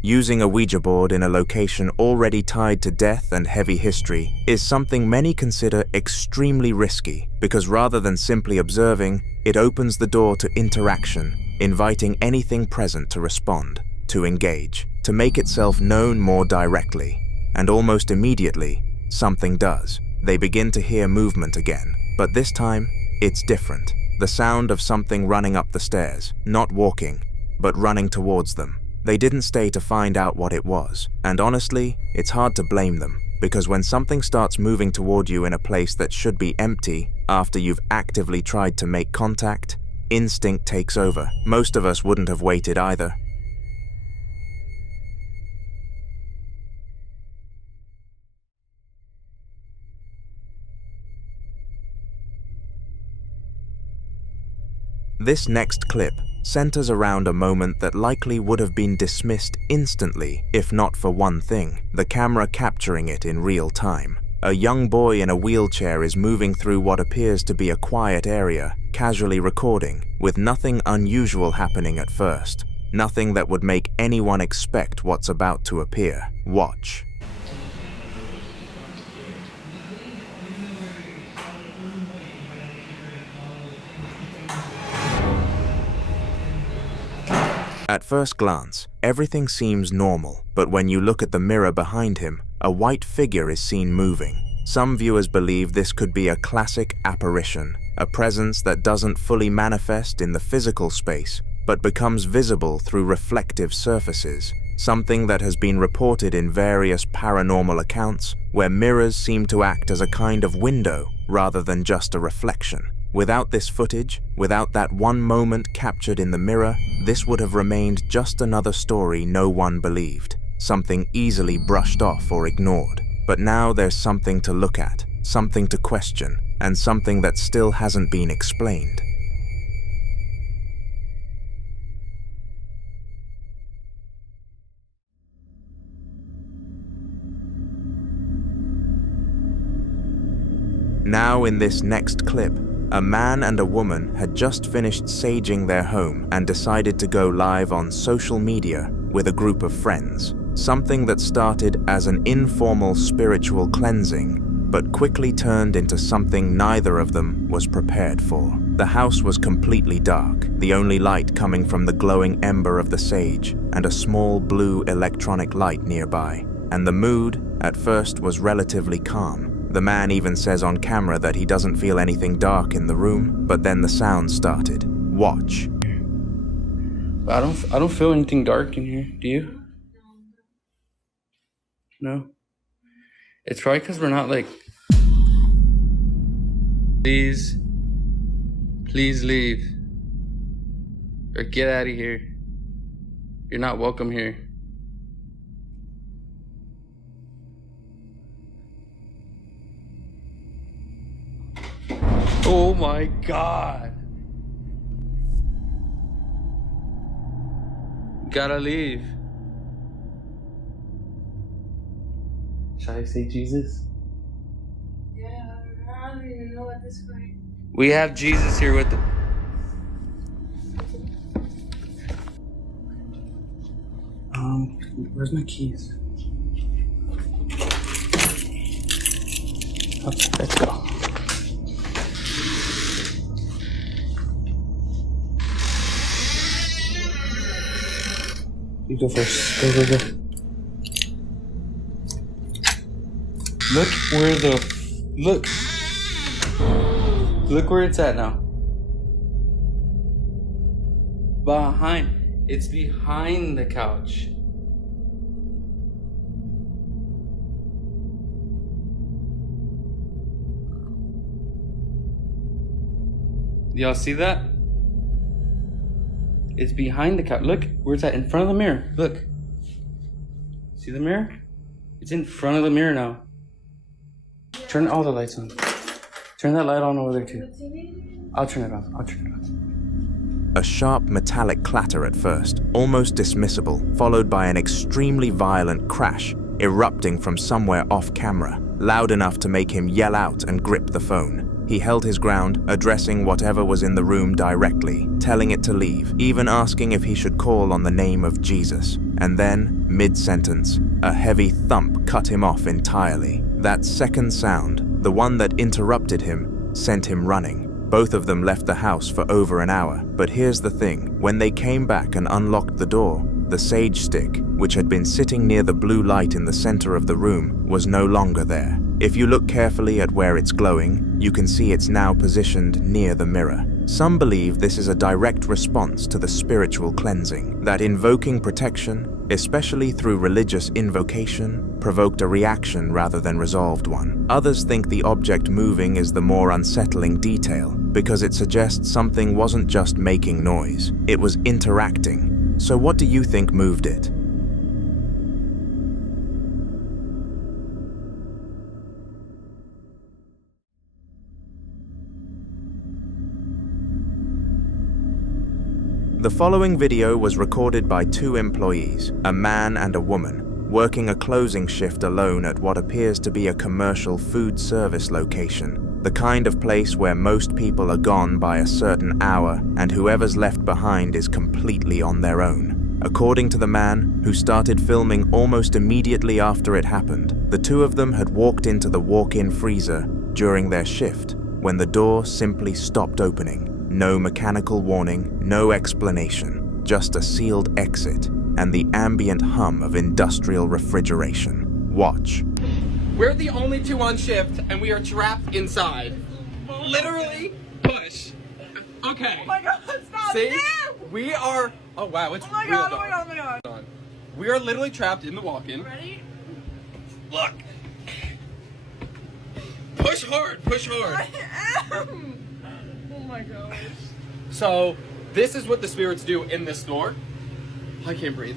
Using a Ouija board in a location already tied to death and heavy history is something many consider extremely risky because rather than simply observing, it opens the door to interaction, inviting anything present to respond, to engage, to make itself known more directly. And almost immediately, something does. They begin to hear movement again, but this time, it's different. The sound of something running up the stairs, not walking, but running towards them. They didn't stay to find out what it was, and honestly, it's hard to blame them, because when something starts moving toward you in a place that should be empty after you've actively tried to make contact, instinct takes over. Most of us wouldn't have waited either. This next clip centers around a moment that likely would have been dismissed instantly if not for one thing, the camera capturing it in real time. A young boy in a wheelchair is moving through what appears to be a quiet area, casually recording, with nothing unusual happening at first. Nothing that would make anyone expect what's about to appear. Watch. At first glance, everything seems normal, but when you look at the mirror behind him, a white figure is seen moving. Some viewers believe this could be a classic apparition, a presence that doesn't fully manifest in the physical space, but becomes visible through reflective surfaces, something that has been reported in various paranormal accounts, where mirrors seem to act as a kind of window rather than just a reflection. Without this footage, without that one moment captured in the mirror, this would have remained just another story no one believed, something easily brushed off or ignored. But now there's something to look at, something to question, and something that still hasn't been explained. Now in this next clip, a man and a woman had just finished saging their home and decided to go live on social media with a group of friends. Something that started as an informal spiritual cleansing, but quickly turned into something neither of them was prepared for. The house was completely dark, the only light coming from the glowing ember of the sage and a small blue electronic light nearby. And the mood, at first, was relatively calm. The man even says on camera that he doesn't feel anything dark in the room, but then the sound started. Watch. I don't feel anything dark in here. Do you? No. It's probably because we're not like. Please leave. Or get out of here. You're not welcome here. Oh my God. Gotta leave. Shall I say Jesus? Yeah, I don't even know at this point. We have Jesus here with the... Where's my keys? Okay, let's go. You go first. Go. Look where Look where it's at now. It's behind the couch. Y'all see that? It's behind the couch. Look where it's at, in front of the mirror. Look. See the mirror? It's in front of the mirror now. Turn all the lights on. Turn that light on over there too. I'll turn it on. A sharp metallic clatter at first, almost dismissible, followed by an extremely violent crash, erupting from somewhere off camera, loud enough to make him yell out and grip the phone. He held his ground, addressing whatever was in the room directly, telling it to leave, even asking if he should call on the name of Jesus. and then, mid-sentence, a heavy thump cut him off entirely. That second sound, the one that interrupted him, sent him running. Both of them left the house for over an hour, but here's the thing. When they came back and unlocked the door, the sage stick, which had been sitting near the blue light in the center of the room, was no longer there. If you look carefully at where it's glowing, you can see it's now positioned near the mirror. Some believe this is a direct response to the spiritual cleansing, that invoking protection, especially through religious invocation, provoked a reaction rather than resolved one. Others think the object moving is the more unsettling detail, because it suggests something wasn't just making noise, it was interacting. So what do you think moved it? The following video was recorded by two employees, a man and a woman, working a closing shift alone at what appears to be a commercial food service location, the kind of place where most people are gone by a certain hour and whoever's left behind is completely on their own. According to the man, who started filming almost immediately after it happened, the two of them had walked into the walk-in freezer during their shift when the door simply stopped opening. No mechanical warning, no explanation, just a sealed exit and the ambient hum of industrial refrigeration. Watch. We're the only two on shift and we are trapped inside. Literally push. Okay. Oh my god, stop. See? Damn. We are, oh wow, it's oh my real god, dark. Oh my god, oh my god. We are literally trapped in the walk-in. Ready? Look. Push hard, push hard. I am. Oh my gosh. So, this is what the spirits do in this store. I can't breathe.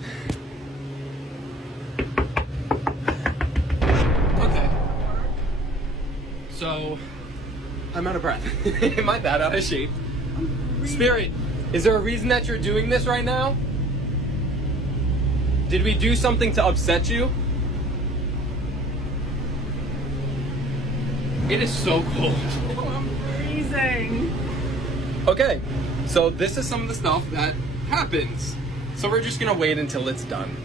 Okay. So, I'm out of breath. Am I that out of shape? Spirit, is there a reason that you're doing this right now? Did we do something to upset you? It is so cold. Oh, I'm freezing. Okay, so this is some of the stuff that happens. So we're just gonna wait until it's done.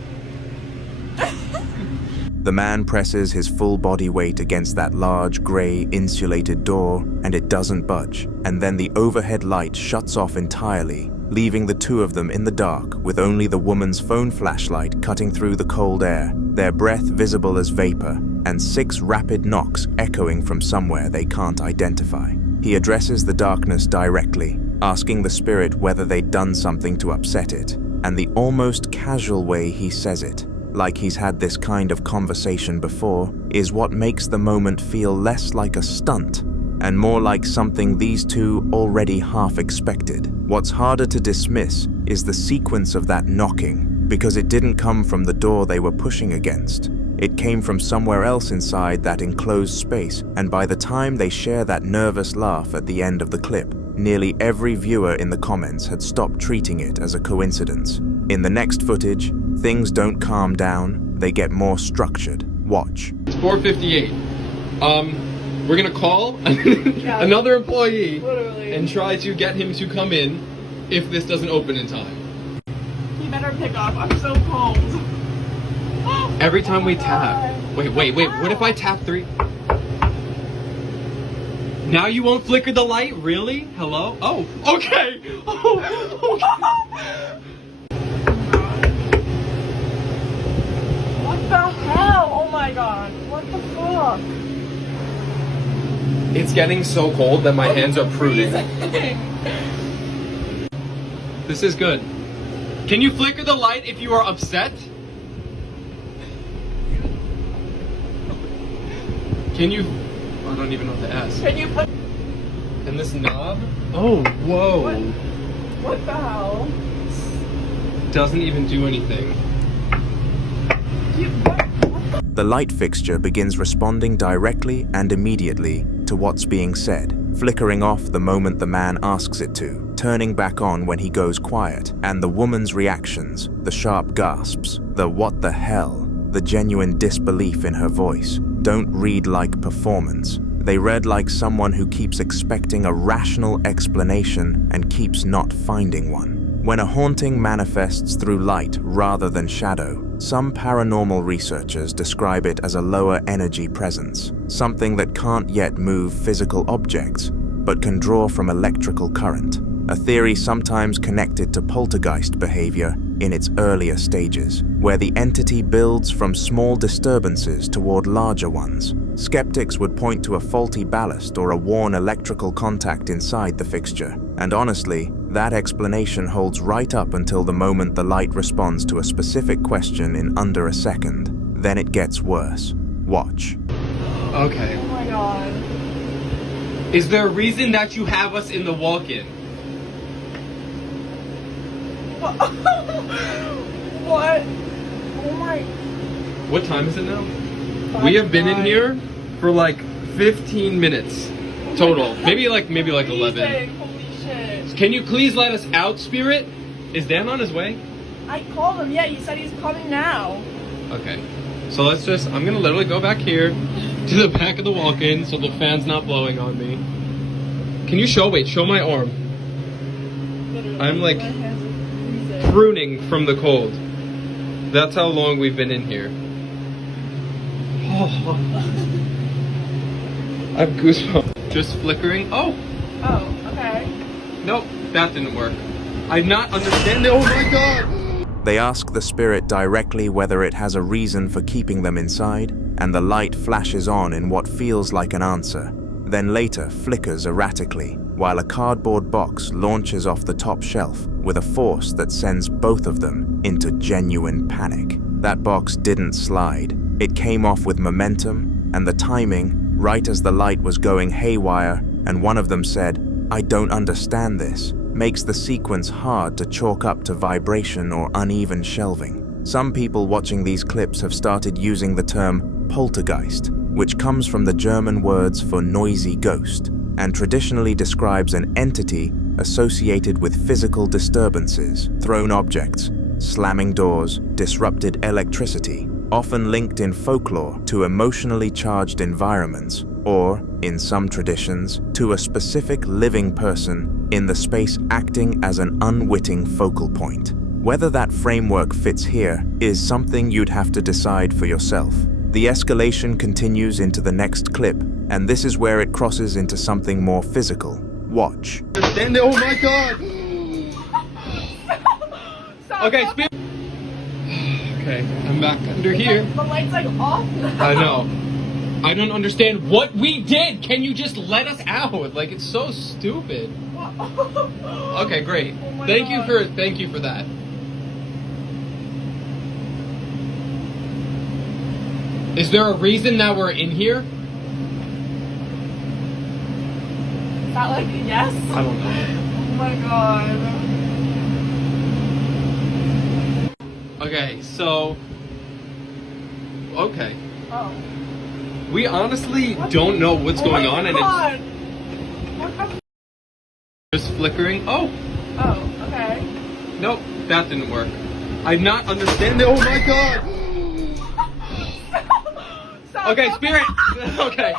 The man presses his full body weight against that large, grey, insulated door, and it doesn't budge. And then the overhead light shuts off entirely, leaving the two of them in the dark with only the woman's phone flashlight cutting through the cold air, their breath visible as vapor, and 6 rapid knocks echoing from somewhere they can't identify. He addresses the darkness directly, asking the spirit whether they'd done something to upset it, and the almost casual way he says it, like he's had this kind of conversation before, is what makes the moment feel less like a stunt and more like something these two already half expected. What's harder to dismiss is the sequence of that knocking, because it didn't come from the door they were pushing against. It came from somewhere else inside that enclosed space, and by the time they share that nervous laugh at the end of the clip, nearly every viewer in the comments had stopped treating it as a coincidence. In the next footage, things don't calm down, they get more structured. Watch. It's 4:58. We're gonna call another employee and try to get him to come in if this doesn't open in time. You better pick up, I'm so cold. Every time we tap. Wait, what if I tap 3? Now you won't flicker the light? Really? Hello? Oh, okay. What the hell? Oh my god. What the fuck? It's getting so cold that my hands are pruning. This is good. Can you flicker the light if you are upset? Can you... I don't even know what to ask. Can you put... And this knob? Oh, whoa. What the hell? Doesn't even do anything. The light fixture begins responding directly and immediately to what's being said, flickering off the moment the man asks it to, turning back on when he goes quiet, and the woman's reactions, the sharp gasps, the what the hell, the genuine disbelief in her voice, don't read like performance. They read like someone who keeps expecting a rational explanation and keeps not finding one. When a haunting manifests through light rather than shadow, some paranormal researchers describe it as a lower energy presence, something that can't yet move physical objects, but can draw from electrical current, a theory sometimes connected to poltergeist behavior in its earlier stages, where the entity builds from small disturbances toward larger ones. Skeptics would point to a faulty ballast or a worn electrical contact inside the fixture, and honestly, that explanation holds right up until the moment the light responds to a specific question in under a second. Then it gets worse. Watch. Okay. Oh my god. Is there a reason that you have us in the walk-in? What? Oh my. What time is it now? We have been in here for like 15 minutes total. Maybe like 11. Holy shit. Can you please let us out, Spirit? Is Dan on his way? I called him. Yeah, he said he's coming now. Okay. So I'm gonna literally go back here to the back of the walk-in so the fan's not blowing on me. Can you show my arm? Literally, I'm like my hands are freezing. pruning from the cold. That's how long we've been in here. Oh. I have goosebumps. Just flickering. Oh! Oh, okay. Nope, that didn't work. I'm not understanding. Oh my god! They ask the spirit directly whether it has a reason for keeping them inside, and the light flashes on in what feels like an answer, then later flickers erratically, while a cardboard box launches off the top shelf with a force that sends both of them into genuine panic. That box didn't slide. It came off with momentum, and the timing, right as the light was going haywire, and one of them said, "I don't understand this," makes the sequence hard to chalk up to vibration or uneven shelving. Some people watching these clips have started using the term poltergeist, which comes from the German words for noisy ghost, and traditionally describes an entity associated with physical disturbances, thrown objects, slamming doors, disrupted electricity, often linked in folklore to emotionally charged environments, or, in some traditions, to a specific living person in the space acting as an unwitting focal point. Whether that framework fits here is something you'd have to decide for yourself. The escalation continues into the next clip, and this is where it crosses into something more physical. Watch. Oh my god! Okay, okay, I'm back under here. The light's like off now. I know. I don't understand what we did. Can you just let us out? Like, it's so stupid. Okay, great. Oh thank you for that. Is there a reason that we're in here? Is that like a yes? I don't know. Oh my god. Okay, so okay. Oh. We honestly don't know what's going on, and it's just flickering. Oh. Oh, okay. Nope, that didn't work. I'm not understanding. Oh my god. Okay, Spirit. Okay.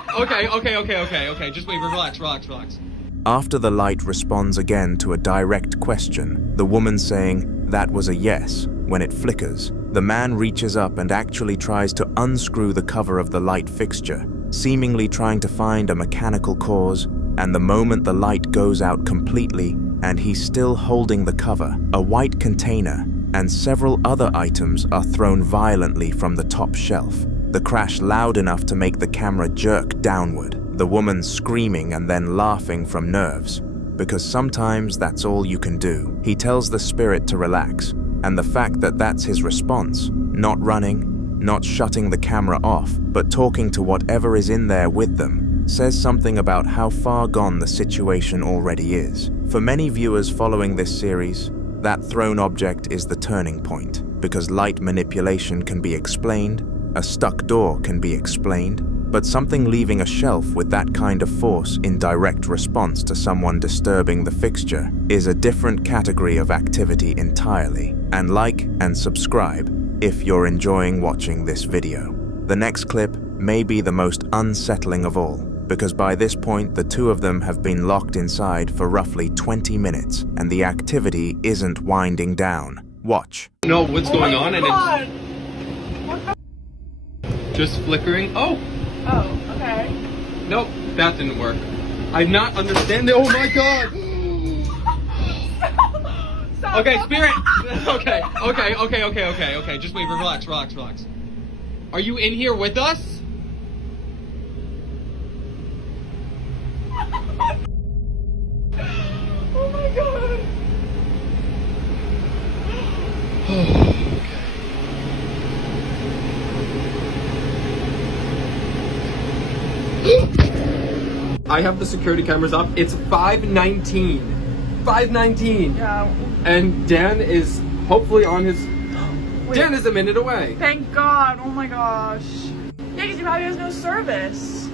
Just wait. Relax. After the light responds again to a direct question, the woman saying, "That was a yes," when it flickers, the man reaches up and actually tries to unscrew the cover of the light fixture, seemingly trying to find a mechanical cause, and the moment the light goes out completely, and he's still holding the cover, a white container and several other items are thrown violently from the top shelf. The crash loud enough to make the camera jerk downward, the woman screaming and then laughing from nerves, because sometimes that's all you can do. He tells the spirit to relax, and the fact that that's his response, not running, not shutting the camera off, but talking to whatever is in there with them, says something about how far gone the situation already is. For many viewers following this series, that thrown object is the turning point, because light manipulation can be explained, a stuck door can be explained, but something leaving a shelf with that kind of force in direct response to someone disturbing the fixture is a different category of activity entirely. And like and subscribe if you're enjoying watching this video. The next clip may be the most unsettling of all, because by this point the two of them have been locked inside for roughly 20 minutes and the activity isn't winding down. Watch. Know what's going on and God. it's just flickering. Oh, Okay. nope, that didn't work. I'm not understanding. Oh my god. Stop. Okay, spirit. Okay. Just wait. Relax. Are you in here with us? Oh my god. I have the security cameras up. It's 5:19. 5:19. Yeah. And Dan is hopefully on his... Wait. Dan is a minute away. Thank God. Oh my gosh. Yeah, because he probably has no service.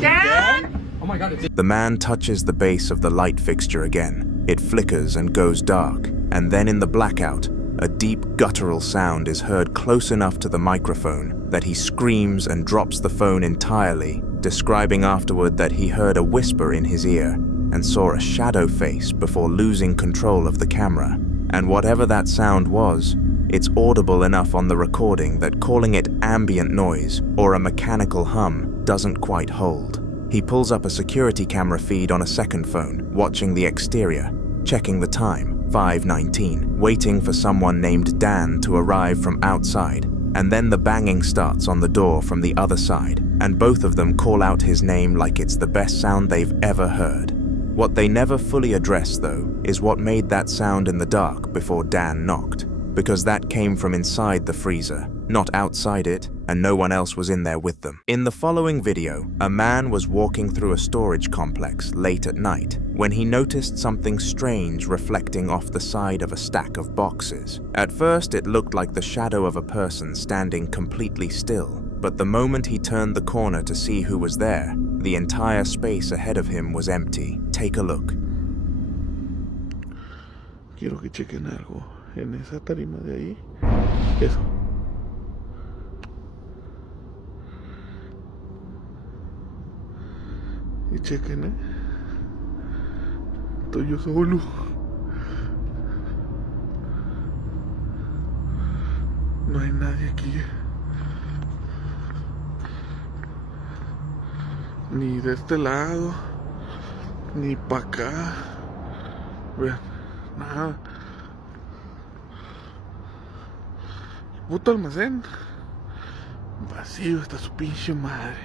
Dan? Oh my god, The man touches the base of the light fixture again. It flickers and goes dark, and then in the blackout, a deep guttural sound is heard close enough to the microphone that he screams and drops the phone entirely, describing afterward that he heard a whisper in his ear and saw a shadow face before losing control of the camera. And whatever that sound was, it's audible enough on the recording that calling it ambient noise or a mechanical hum doesn't quite hold. He pulls up a security camera feed on a second phone, watching the exterior, checking the time, 5:19, waiting for someone named Dan to arrive from outside, and then the banging starts on the door from the other side, and both of them call out his name like it's the best sound they've ever heard. What they never fully address, though, is what made that sound in the dark before Dan knocked, because that came from inside the freezer, not outside it, and no one else was in there with them. In the following video, a man was walking through a storage complex late at night when he noticed something strange reflecting off the side of a stack of boxes. At first, it looked like the shadow of a person standing completely still, but the moment he turned the corner to see who was there, the entire space ahead of him was empty. Take a look. Quiero que chequen algo en esa tarima de ahí. Eso. Y chequen, estoy yo solo. No hay nadie aquí. Ni de este lado, ni para acá. Vean, nada. Puto almacén vacío, está su pinche madre.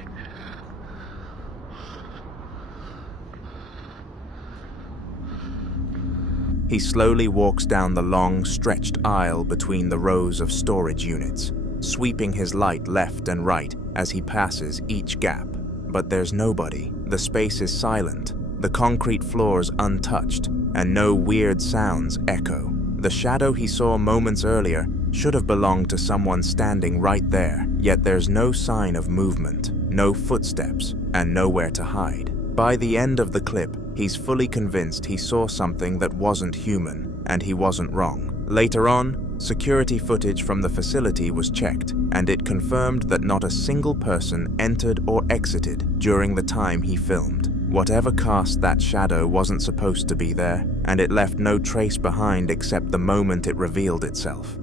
He slowly walks down the long, stretched aisle between the rows of storage units, sweeping his light left and right as he passes each gap. But there's nobody. The space is silent, the concrete floors untouched, and no weird sounds echo. The shadow he saw moments earlier should have belonged to someone standing right there, yet there's no sign of movement, no footsteps, and nowhere to hide. By the end of the clip, he's fully convinced he saw something that wasn't human, and he wasn't wrong. Later on, security footage from the facility was checked, and it confirmed that not a single person entered or exited during the time he filmed. Whatever cast that shadow wasn't supposed to be there, and it left no trace behind except the moment it revealed itself.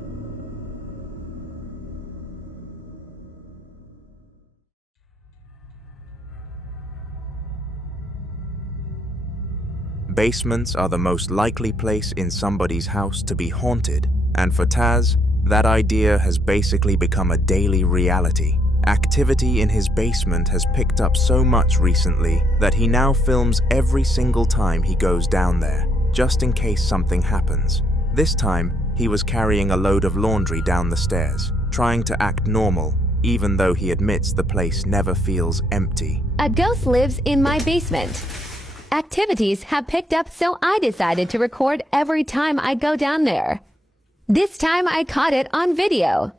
Basements are the most likely place in somebody's house to be haunted, and for Taz, that idea has basically become a daily reality. Activity in his basement has picked up so much recently that he now films every single time he goes down there, just in case something happens. This time, he was carrying a load of laundry down the stairs, trying to act normal, even though he admits the place never feels empty. A ghost lives in my basement. Activities have picked up, so I decided to record every time I go down there. This time I caught it on video.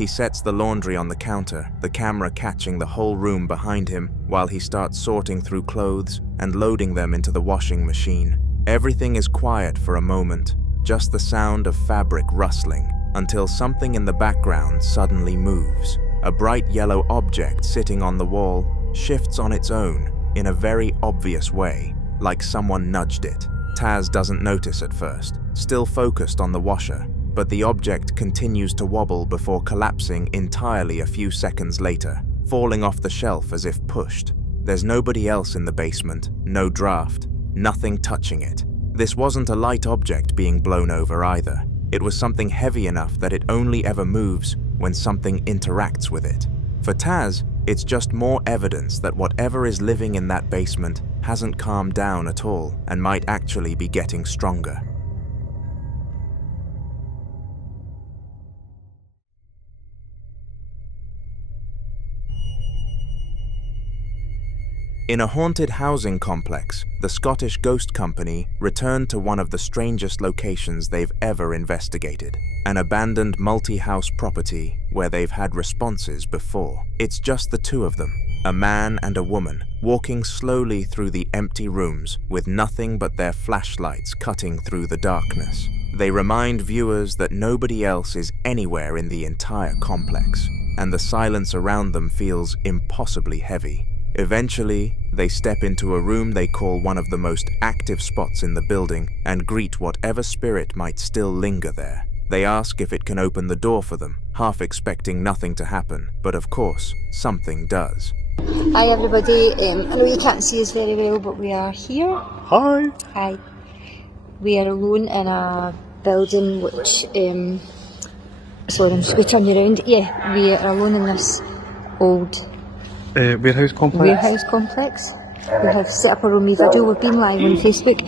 He sets the laundry on the counter, the camera catching the whole room behind him while he starts sorting through clothes and loading them into the washing machine. Everything is quiet for a moment, just the sound of fabric rustling, until something in the background suddenly moves. A bright yellow object sitting on the wall shifts on its own in a very obvious way, like someone nudged it. Taz doesn't notice at first, still focused on the washer, but the object continues to wobble before collapsing entirely a few seconds later, falling off the shelf as if pushed. There's nobody else in the basement, no draft, nothing touching it. This wasn't a light object being blown over either. It was something heavy enough that it only ever moves when something interacts with it. For Taz, it's just more evidence that whatever is living in that basement hasn't calmed down at all and might actually be getting stronger. In a haunted housing complex, the Scottish Ghost Company returned to one of the strangest locations they've ever investigated, an abandoned multi-house property where they've had responses before. It's just the two of them, a man and a woman, walking slowly through the empty rooms with nothing but their flashlights cutting through the darkness. They remind viewers that nobody else is anywhere in the entire complex, and the silence around them feels impossibly heavy. Eventually, they step into a room they call one of the most active spots in the building and greet whatever spirit might still linger there. They ask if it can open the door for them, half expecting nothing to happen, but of course, something does. Hi everybody, I know you can't see us very well, but we are here. Hi! Hi. We are alone in a building which, sorry, I'm just going to turn you around. Yeah, we are alone in this old warehouse complex. We have set up a room video. We've been live on Facebook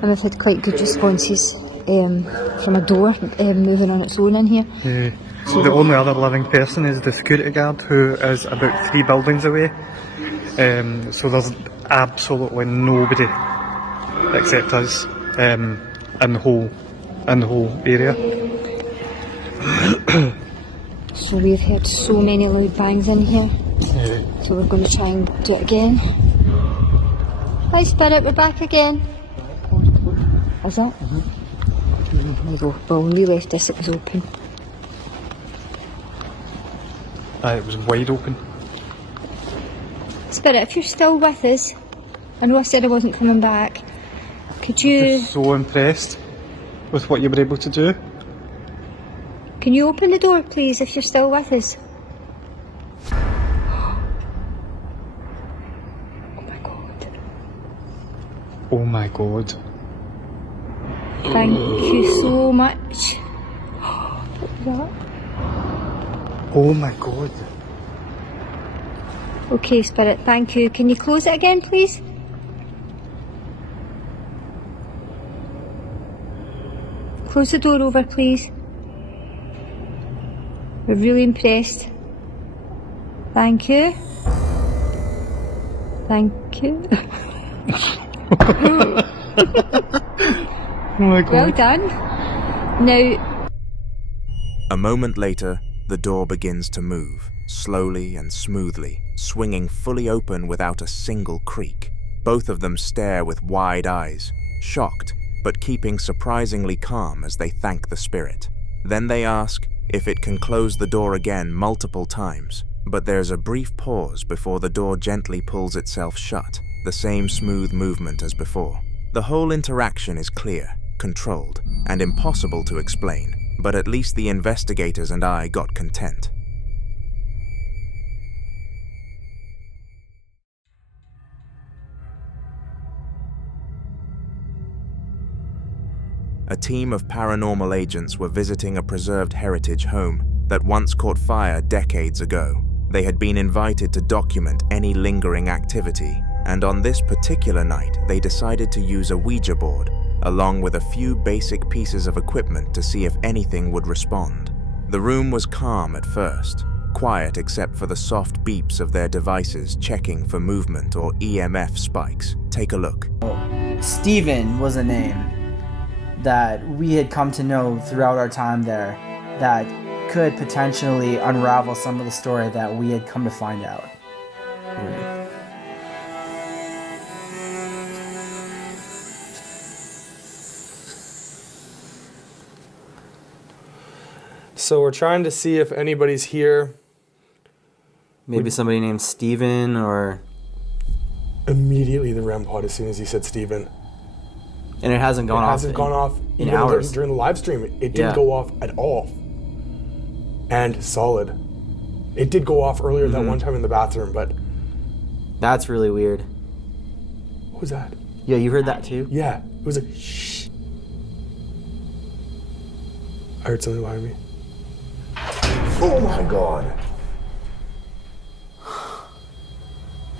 and we've had quite good responses from a door moving on its own in here. So the only other living person is the security guard, who is about 3 buildings away. So there's absolutely nobody except us in the whole area. So we've heard so many loud bangs in here. So we're going to try and do it again. Hi Spirit, we're back again. Is it? There we go. Well, when we left this, it was open. It was wide open. Spirit, if you're still with us, I know I said I wasn't coming back. Could you... I'm so impressed with what you were able to do. Can you open the door, please, if you're still with us? Oh my god. Thank you so much. What was that? Oh my god. Okay, Spirit, thank you. Can you close it again, please? Close the door over, please. We're really impressed. Thank you. Thank you. Oh my god. Well done. Now... A moment later, the door begins to move, slowly and smoothly, swinging fully open without a single creak. Both of them stare with wide eyes, shocked, but keeping surprisingly calm as they thank the spirit. Then they ask if it can close the door again multiple times, but there's a brief pause before the door gently pulls itself shut, the same smooth movement as before. The whole interaction is clear, controlled, and impossible to explain, but at least the investigators and I got content. A team of paranormal agents were visiting a preserved heritage home that once caught fire decades ago. They had been invited to document any lingering activity, and on this particular night they decided to use a Ouija board, along with a few basic pieces of equipment to see if anything would respond. The room was calm at first, quiet except for the soft beeps of their devices checking for movement or EMF spikes. Take a look. Stephen was a name that we had come to know throughout our time there that could potentially unravel some of the story that we had come to find out. So we're trying to see if anybody's here. Maybe somebody named Steven or... Immediately the REM pod as soon as he said Steven. And it hasn't gone off. It hasn't gone off in even hours. during the live stream. It didn't go off at all. And solid. It did go off earlier that one time in the bathroom, but... That's really weird. What was that? Yeah, you heard that too? Yeah, it was a shh. I heard something behind me. Oh my god.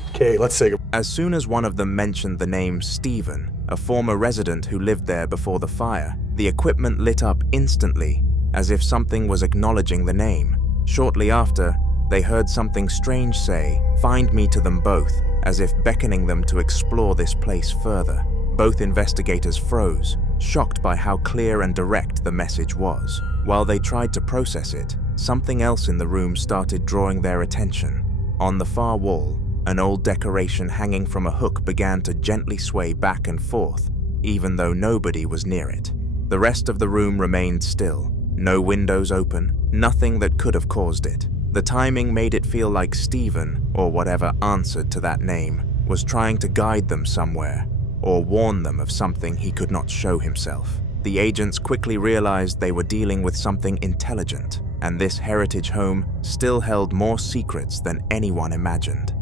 Okay, let's say goodbye. As soon as one of them mentioned the name Stephen, a former resident who lived there before the fire, the equipment lit up instantly, as if something was acknowledging the name. Shortly after, they heard something strange say, "Find me" to them both, as if beckoning them to explore this place further. Both investigators froze, shocked by how clear and direct the message was. While they tried to process it, something else in the room started drawing their attention. On the far wall, an old decoration hanging from a hook began to gently sway back and forth, even though nobody was near it. The rest of the room remained still. No windows open, nothing that could have caused it. The timing made it feel like Stephen, or whatever answered to that name, was trying to guide them somewhere, or warn them of something he could not show himself. The agents quickly realized they were dealing with something intelligent, and this heritage home still held more secrets than anyone imagined.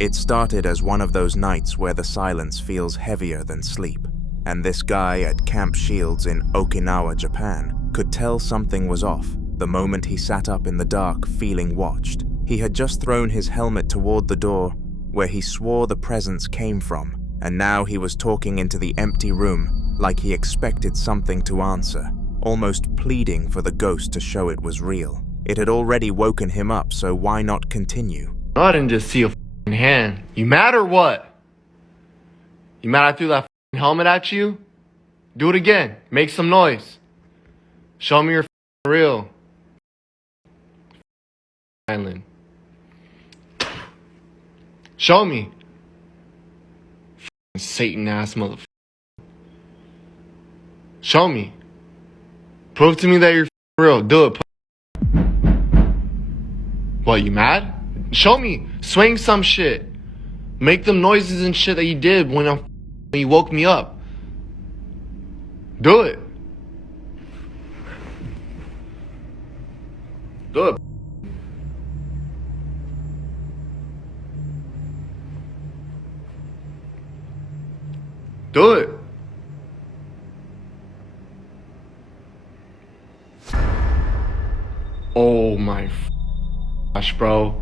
It started as one of those nights where the silence feels heavier than sleep, and this guy at Camp Shields in Okinawa, Japan, could tell something was off the moment he sat up in the dark feeling watched. He had just thrown his helmet toward the door where he swore the presence came from, and now he was talking into the empty room like he expected something to answer, almost pleading for the ghost to show it was real. It had already woken him up, so why not continue? I didn't just see a hand. You mad or what? You mad I threw that helmet at you? Do it again. Make some noise. Show me you're real. Island. Show me. Satan ass motherfucker. Show me. Prove to me that you're real. Do it. What, you mad? Show me. Swing some shit. Make them noises and shit that you did when you woke me up. Do it. Do it. Do it. Oh my gosh, bro.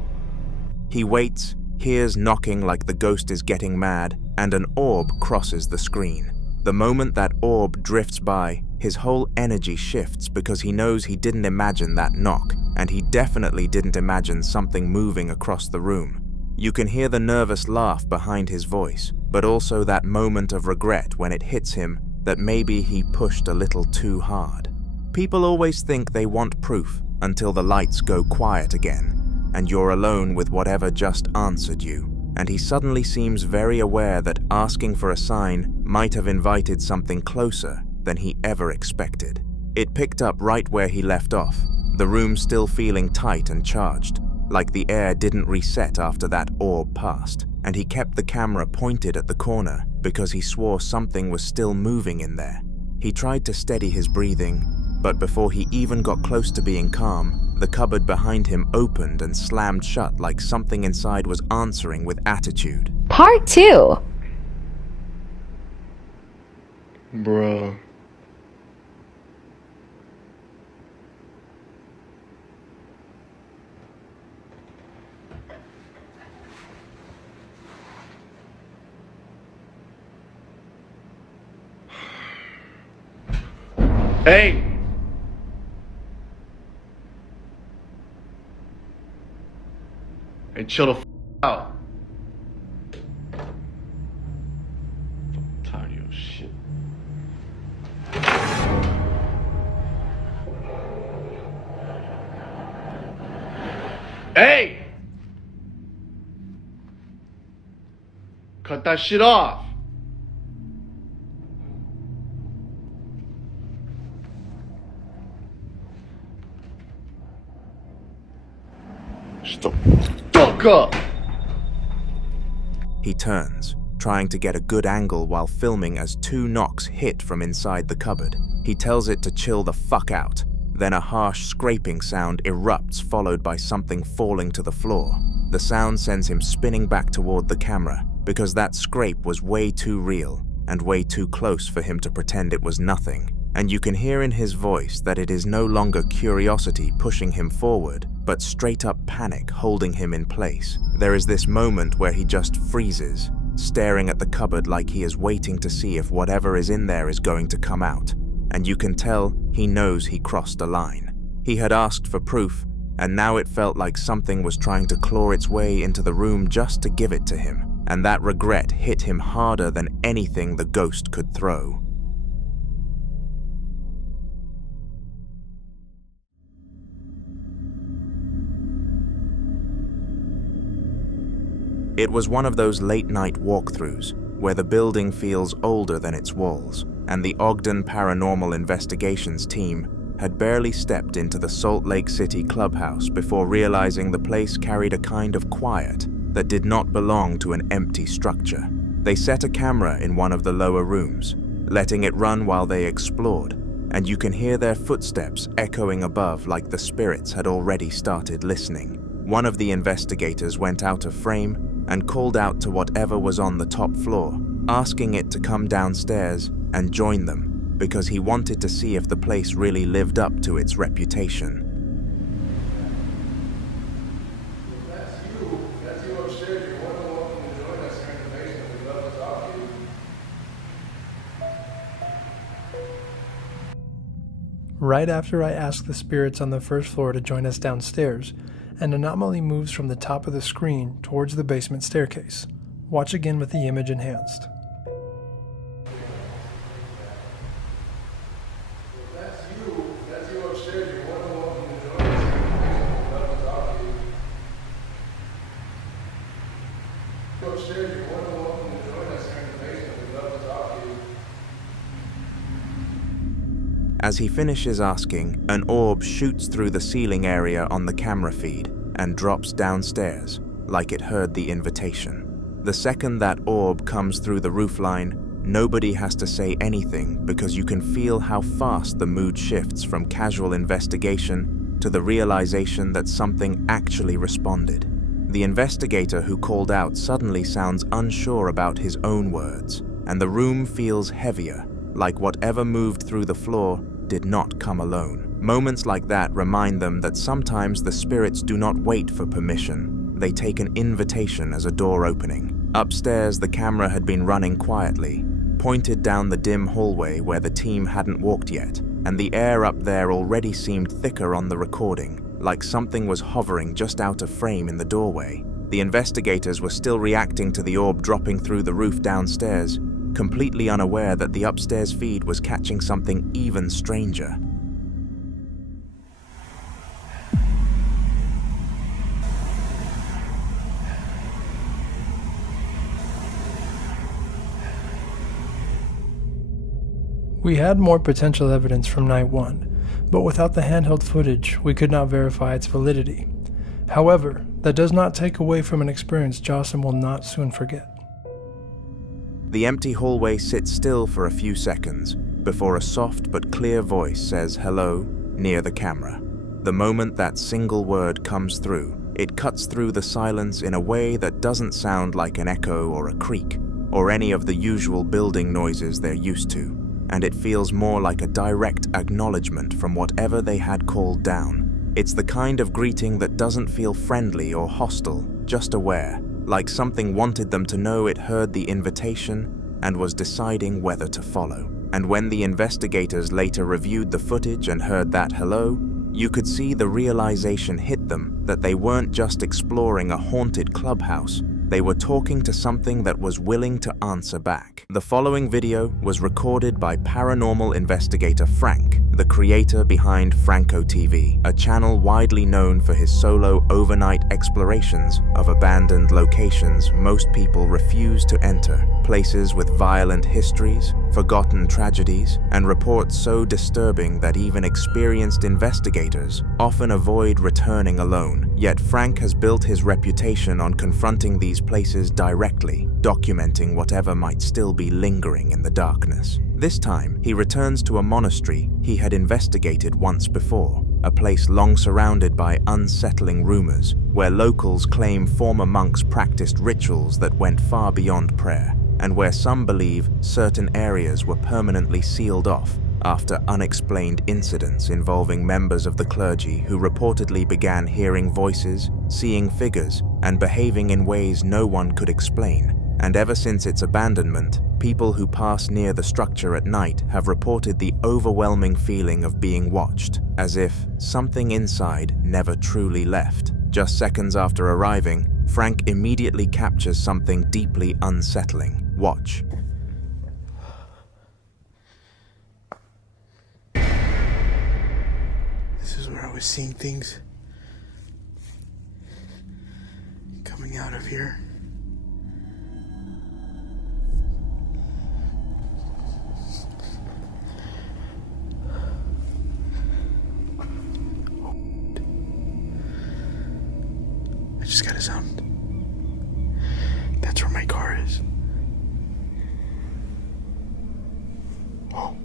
He waits, hears knocking like the ghost is getting mad, and an orb crosses the screen. The moment that orb drifts by, his whole energy shifts because he knows he didn't imagine that knock, and he definitely didn't imagine something moving across the room. You can hear the nervous laugh behind his voice, but also that moment of regret when it hits him that maybe he pushed a little too hard. People always think they want proof until the lights go quiet again, and you're alone with whatever just answered you, and he suddenly seems very aware that asking for a sign might have invited something closer than he ever expected. It picked up right where he left off, the room still feeling tight and charged, like the air didn't reset after that orb passed, and he kept the camera pointed at the corner because he swore something was still moving in there. He tried to steady his breathing, but before he even got close to being calm, the cupboard behind him opened and slammed shut like something inside was answering with attitude. Part 2. Bro. Hey! Hey, chill the f out. Hey! Cut that shit off. Shut the fuck up! He turns, trying to get a good angle while filming as 2 knocks hit from inside the cupboard. He tells it to chill the fuck out. Then a harsh scraping sound erupts, followed by something falling to the floor. The sound sends him spinning back toward the camera, because that scrape was way too real and way too close for him to pretend it was nothing. And you can hear in his voice that it is no longer curiosity pushing him forward, but straight up panic holding him in place. There is this moment where he just freezes, staring at the cupboard like he is waiting to see if whatever is in there is going to come out. And you can tell he knows he crossed a line. He had asked for proof, and now it felt like something was trying to claw its way into the room just to give it to him. And that regret hit him harder than anything the ghost could throw. It was one of those late-night walkthroughs where the building feels older than its walls, and the Ogden Paranormal Investigations team had barely stepped into the Salt Lake City Clubhouse before realizing the place carried a kind of quiet that did not belong to an empty structure. They set a camera in one of the lower rooms, letting it run while they explored, and you can hear their footsteps echoing above like the spirits had already started listening. One of the investigators went out of frame and called out to whatever was on the top floor, asking it to come downstairs and join them, because he wanted to see if the place really lived up to its reputation. That's you upstairs. You're more than welcome to join us here in the basement. We'd love to talk to you. Right after I ask the spirits on the first floor to join us downstairs, an anomaly moves from the top of the screen towards the basement staircase. Watch again with the image enhanced. That's you upstairs. You're more than welcome to join us here in the basement. We'd love to talk to you. Upstairs, you're more than welcome to join us here in the basement. We'd love to talk to you. As he finishes asking, an orb shoots through the ceiling area on the camera feed and drops downstairs, like it heard the invitation. The second that orb comes through the roofline, nobody has to say anything because you can feel how fast the mood shifts from casual investigation to the realization that something actually responded. The investigator who called out suddenly sounds unsure about his own words, and the room feels heavier, like whatever moved through the floor did not come alone. Moments like that remind them that sometimes the spirits do not wait for permission. They take an invitation as a door opening. Upstairs, the camera had been running quietly, pointed down the dim hallway where the team hadn't walked yet, and the air up there already seemed thicker on the recording, like something was hovering just out of frame in the doorway. The investigators were still reacting to the orb dropping through the roof downstairs, completely unaware that the upstairs feed was catching something even stranger. We had more potential evidence from night 1, but without the handheld footage, we could not verify its validity. However, that does not take away from an experience Jocelyn will not soon forget. The empty hallway sits still for a few seconds before a soft but clear voice says hello near the camera. The moment that single word comes through, it cuts through the silence in a way that doesn't sound like an echo or a creak, or any of the usual building noises they're used to, and it feels more like a direct acknowledgement from whatever they had called down. It's the kind of greeting that doesn't feel friendly or hostile, just aware, like something wanted them to know it heard the invitation and was deciding whether to follow. And when the investigators later reviewed the footage and heard that hello, you could see the realization hit them that they weren't just exploring a haunted clubhouse, they were talking to something that was willing to answer back. The following video was recorded by paranormal investigator Frank, the creator behind Franco TV, a channel widely known for his solo overnight explorations of abandoned locations most people refuse to enter, places with violent histories, forgotten tragedies, and reports so disturbing that even experienced investigators often avoid returning alone. Yet Frank has built his reputation on confronting these places directly, documenting whatever might still be lingering in the darkness. This time, he returns to a monastery he had investigated once before, a place long surrounded by unsettling rumors, where locals claim former monks practiced rituals that went far beyond prayer, and where some believe certain areas were permanently sealed off after unexplained incidents involving members of the clergy who reportedly began hearing voices, seeing figures, and behaving in ways no one could explain. And ever since its abandonment, people who pass near the structure at night have reported the overwhelming feeling of being watched, as if something inside never truly left. Just seconds after arriving, Frank immediately captures something deeply unsettling. Watch. This is where I was seeing things coming out of here. I just got a sound. That's where my car is. Oh.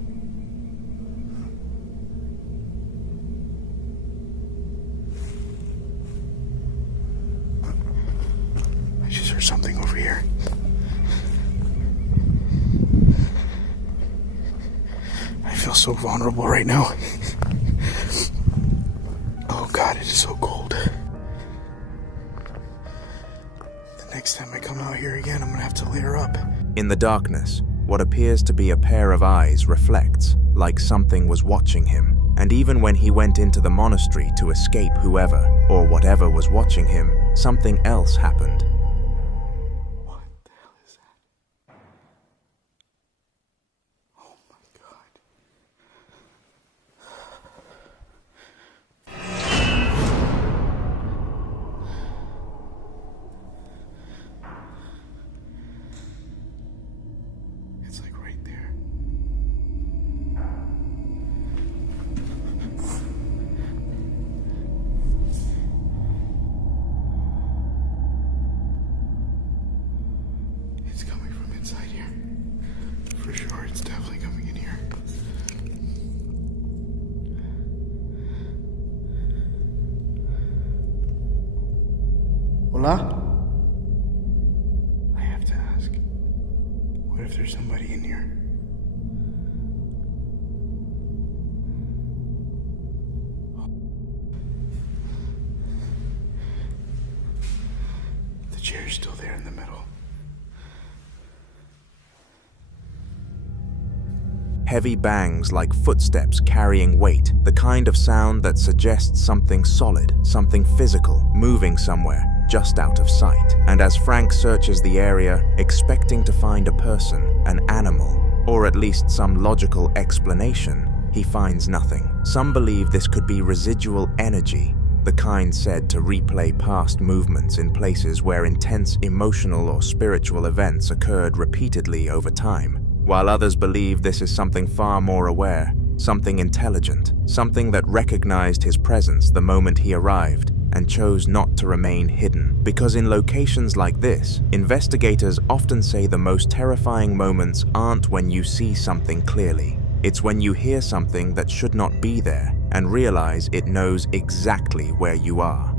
I just heard something over here. I feel so vulnerable right now. Oh God, it is so cold. Next time I come out here again, I'm gonna have to layer up. In the darkness, what appears to be a pair of eyes reflects, like something was watching him. And even when he went into the monastery to escape whoever or whatever was watching him, something else happened. What the hell is that? Oh my God. It's like right there. It's coming from inside here. For sure, it's definitely coming in here. Hola? I have to ask. What if there's somebody in here? The chair's still there in the middle. Heavy bangs like footsteps carrying weight, the kind of sound that suggests something solid, something physical, moving somewhere, just out of sight. And as Frank searches the area, expecting to find a person, an animal, or at least some logical explanation, he finds nothing. Some believe this could be residual energy, the kind said to replay past movements in places where intense emotional or spiritual events occurred repeatedly over time, while others believe this is something far more aware, something intelligent, something that recognized his presence the moment he arrived and chose not to remain hidden. Because in locations like this, investigators often say the most terrifying moments aren't when you see something clearly. It's when you hear something that should not be there and realize it knows exactly where you are.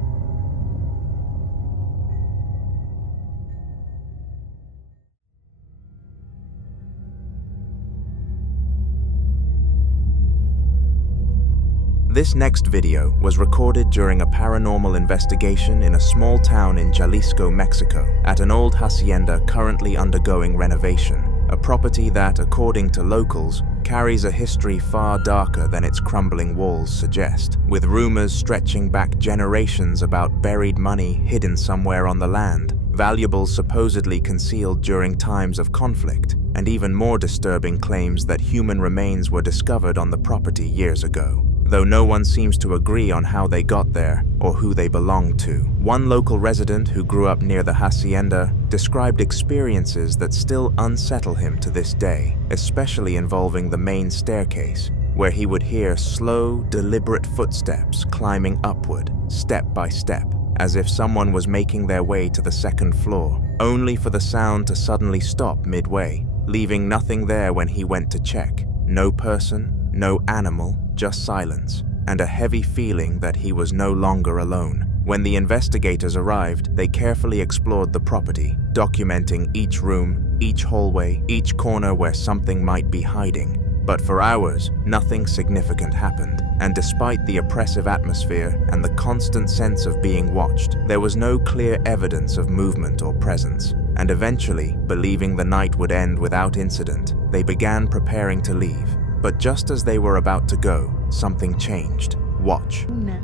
This next video was recorded during a paranormal investigation in a small town in Jalisco, Mexico, at an old hacienda currently undergoing renovation, a property that, according to locals, carries a history far darker than its crumbling walls suggest, with rumors stretching back generations about buried money hidden somewhere on the land, valuables supposedly concealed during times of conflict, and even more disturbing claims that human remains were discovered on the property years ago, though no one seems to agree on how they got there or who they belonged to. One local resident who grew up near the Hacienda described experiences that still unsettle him to this day, especially involving the main staircase, where he would hear slow, deliberate footsteps climbing upward, step by step, as if someone was making their way to the second floor, only for the sound to suddenly stop midway, leaving nothing there when he went to check. No person, no animal, just silence, and a heavy feeling that he was no longer alone. When the investigators arrived, they carefully explored the property, documenting each room, each hallway, each corner where something might be hiding. But for hours, nothing significant happened, and despite the oppressive atmosphere and the constant sense of being watched, there was no clear evidence of movement or presence. And eventually, believing the night would end without incident, they began preparing to leave. But just as they were about to go, something changed. Watch. Una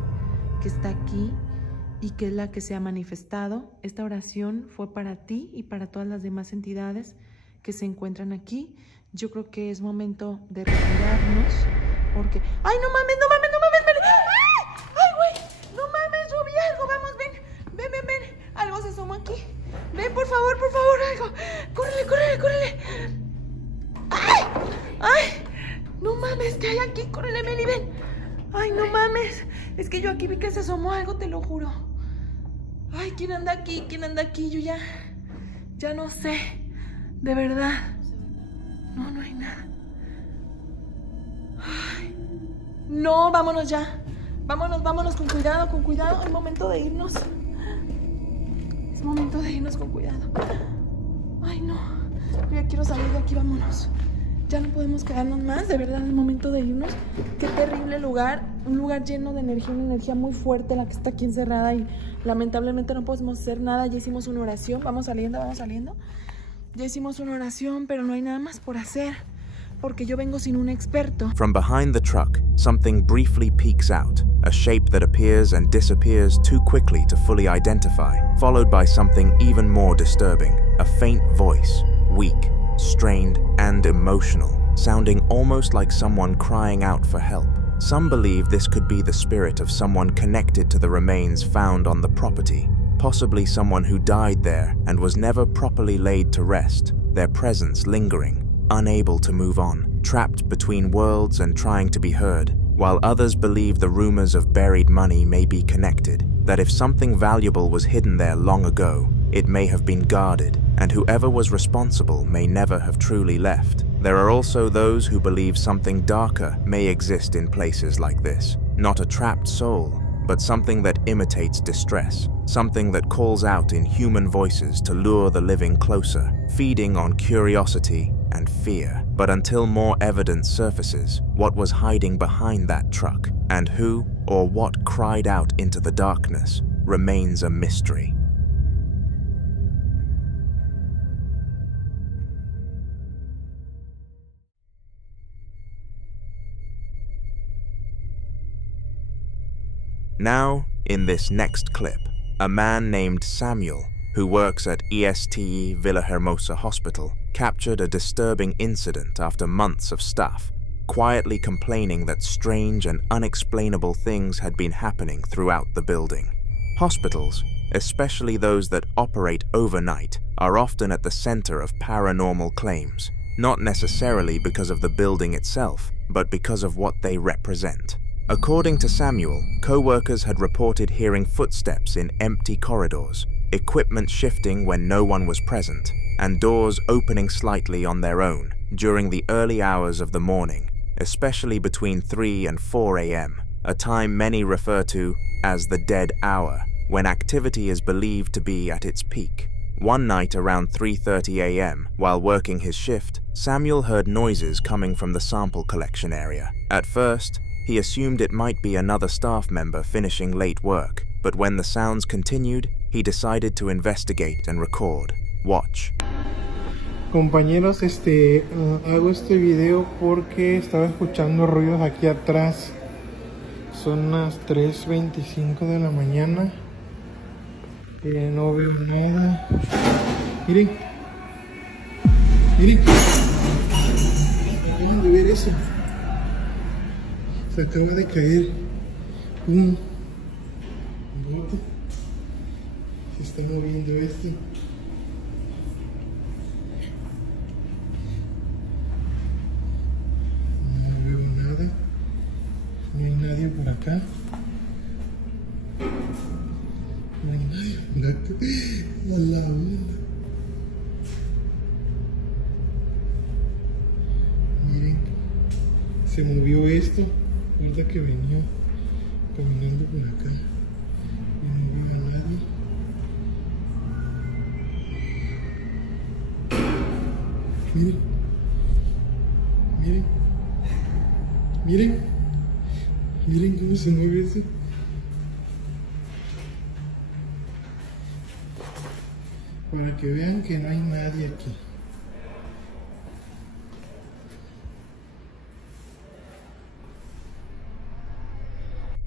que está aquí y que es la que se ha manifestado. Esta oración fue para ti y para todas las demás entidades que se encuentran aquí. Yo creo que es momento de retirarnos porque... ¡Ay, no mames, no mames, no mames! ¡Ay, güey! ¡No mames, yo vi algo! Vamos, ven. Algo se asomó aquí. Ven, por favor, algo. Córrele. ¡Ay! No mames, ¿qué hay aquí? Córrele, Meli, ven. Ay, no mames. Es que yo aquí vi que se asomó algo, te lo juro. Ay, ¿quién anda aquí? Yo ya no sé. De verdad. No hay nada. Ay. No, vámonos ya. Vámonos con cuidado. Es momento de irnos. Con cuidado. Ay, no. Yo ya quiero salir de aquí, vámonos. Ya no podemos quedarnos más, de verdad, es momento de irnos. Qué terrible lugar, un lugar lleno de energía, una energía muy fuerte la que está aquí encerrada y lamentablemente no podemos hacer nada. Ya hicimos una oración, vamos saliendo. Ya hicimos una oración, pero no hay nada más por hacer, porque yo vengo sin un experto. From behind the truck, something briefly peeks out, a shape that appears and disappears too quickly to fully identify, followed by something even more disturbing, a faint voice, weak, strained and emotional, sounding almost like someone crying out for help. Some believe this could be the spirit of someone connected to the remains found on the property, possibly someone who died there and was never properly laid to rest, their presence lingering, unable to move on, trapped between worlds and trying to be heard, while others believe the rumors of buried money may be connected, that if something valuable was hidden there long ago, it may have been guarded, and whoever was responsible may never have truly left. There are also those who believe something darker may exist in places like this. Not a trapped soul, but something that imitates distress, something that calls out in human voices to lure the living closer, feeding on curiosity and fear. But until more evidence surfaces, what was hiding behind that truck, and who or what cried out into the darkness, remains a mystery. Now, in this next clip, a man named Samuel, who works at ESTE Villahermosa Hospital, captured a disturbing incident after months of staff, quietly complaining that strange and unexplainable things had been happening throughout the building. Hospitals, especially those that operate overnight, are often at the center of paranormal claims, not necessarily because of the building itself, but because of what they represent. According to Samuel, co-workers had reported hearing footsteps in empty corridors, equipment shifting when no one was present, and doors opening slightly on their own during the early hours of the morning, especially between 3 and 4 a.m., a time many refer to as the dead hour, when activity is believed to be at its peak. One night around 3:30 a.m., while working his shift, Samuel heard noises coming from the sample collection area. At first, he assumed it might be another staff member finishing late work, but when the sounds continued, he decided to investigate and record. Watch. Compañeros, hago este video porque estaba escuchando ruidos aquí atrás. Son las 3:25 de la mañana. No veo nada. Miren. Miren. Acaban de ver eso. Se acaba de caer un bote. Se está moviendo esto. No veo nada. No hay nadie por acá. No hay nadie por acá. A la onda. Miren. Se movió esto. Ahorita que venía caminando por acá. Y no veo a nadie. Miren. Miren. Miren. Miren cómo se mueve eso. Para que vean que no hay nadie aquí.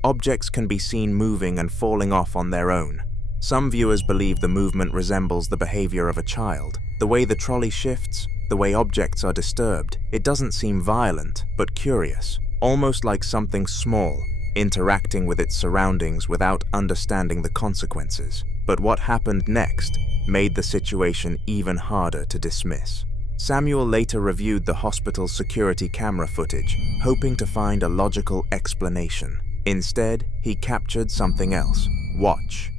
Objects can be seen moving and falling off on their own. Some viewers believe the movement resembles the behavior of a child. The way the trolley shifts, the way objects are disturbed, it doesn't seem violent, but curious, almost like something small, interacting with its surroundings without understanding the consequences. But what happened next made the situation even harder to dismiss. Samuel later reviewed the hospital's security camera footage, hoping to find a logical explanation. Instead, he captured something else. Watch.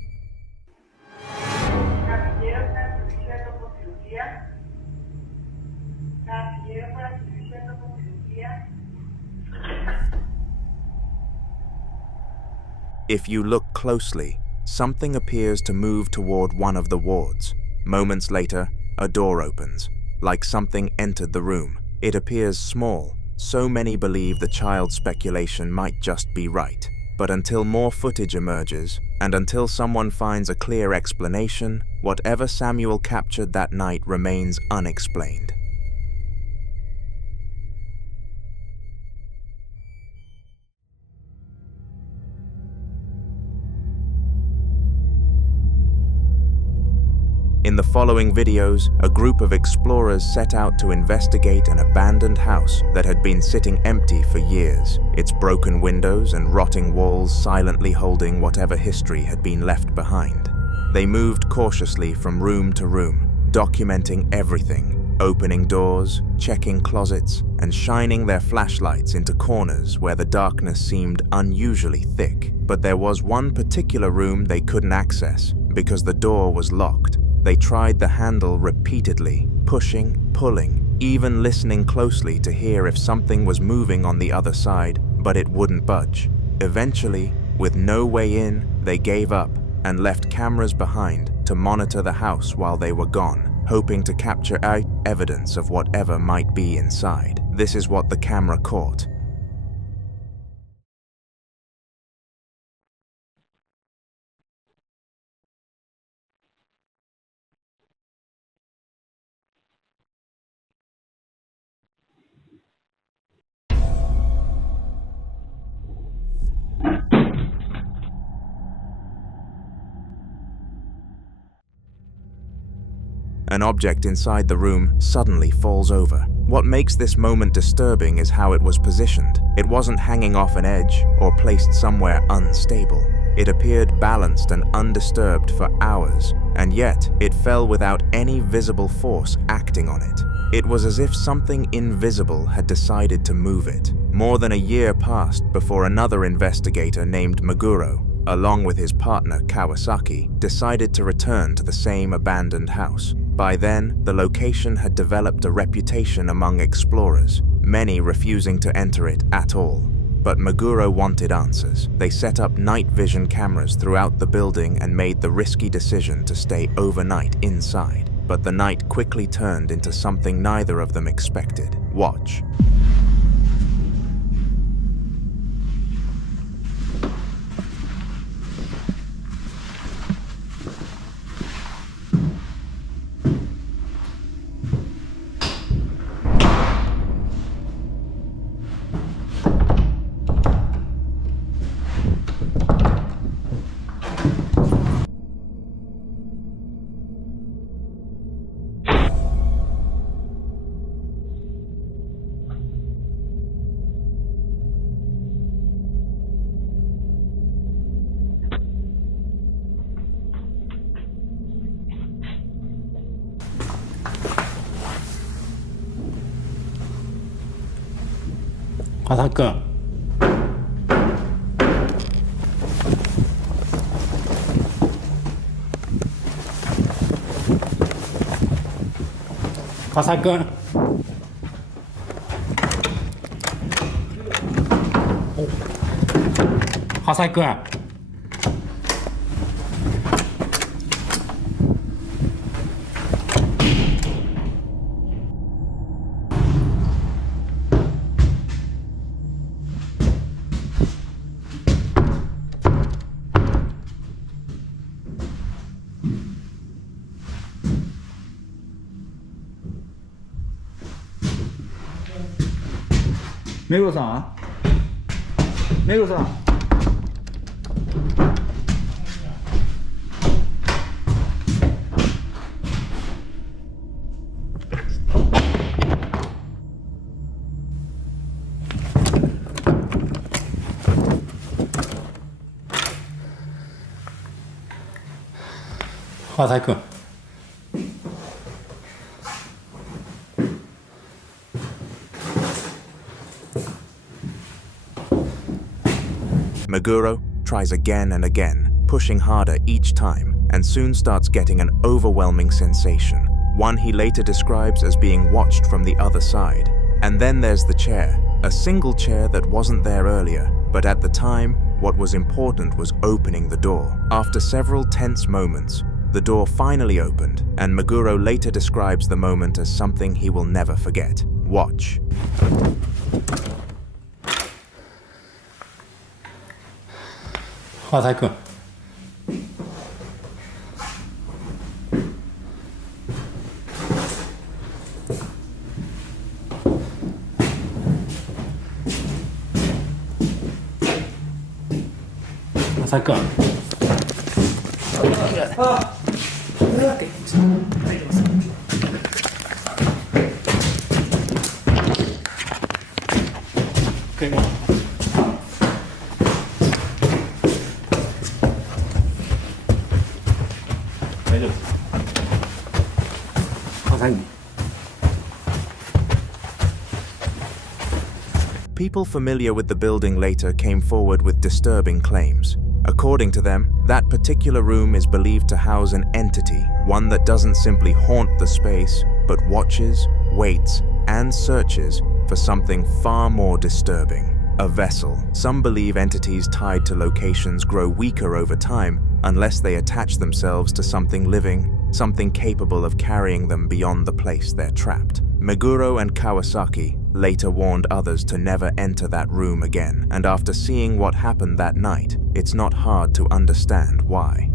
If you look closely, something appears to move toward one of the wards. Moments later, a door opens, like something entered the room. It appears small, so many believe the child's speculation might just be right. But until more footage emerges, and until someone finds a clear explanation, whatever Samuel captured that night remains unexplained. In the following videos, a group of explorers set out to investigate an abandoned house that had been sitting empty for years, its broken windows and rotting walls silently holding whatever history had been left behind. They moved cautiously from room to room, documenting everything, opening doors, checking closets, and shining their flashlights into corners where the darkness seemed unusually thick. But there was one particular room they couldn't access because the door was locked. They tried the handle repeatedly, pushing, pulling, even listening closely to hear if something was moving on the other side, but it wouldn't budge. Eventually, with no way in, they gave up and left cameras behind to monitor the house while they were gone, hoping to capture out evidence of whatever might be inside. This is what the camera caught. An object inside the room suddenly falls over. What makes this moment disturbing is how it was positioned. It wasn't hanging off an edge or placed somewhere unstable. It appeared balanced and undisturbed for hours, and yet it fell without any visible force acting on it. It was as if something invisible had decided to move it. More than a year passed before another investigator named Meguro, along with his partner Kawasaki, decided to return to the same abandoned house. By then, the location had developed a reputation among explorers, many refusing to enter it at all. But Meguro wanted answers. They set up night vision cameras throughout the building and made the risky decision to stay overnight inside. But the night quickly turned into something neither of them expected. Watch. 花くん。笠井くん。笠井くん。目黒さん、目黒さん。笠井くん。Meguro tries again and again, pushing harder each time, and soon starts getting an overwhelming sensation, one he later describes as being watched from the other side. And then there's the chair, a single chair that wasn't there earlier, but at the time, what was important was opening the door. After several tense moments, the door finally opened, and Meguro later describes the moment as something he will never forget. Watch. Hasaiくん。Hasaiくん。People familiar with the building later came forward with disturbing claims. According to them, that particular room is believed to house an entity, one that doesn't simply haunt the space, but watches, waits, and searches for something far more disturbing. A vessel. Some believe entities tied to locations grow weaker over time unless they attach themselves to something living, something capable of carrying them beyond the place they're trapped. Meguro and Kawasaki later warned others to never enter that room again, and after seeing what happened that night, it's not hard to understand why.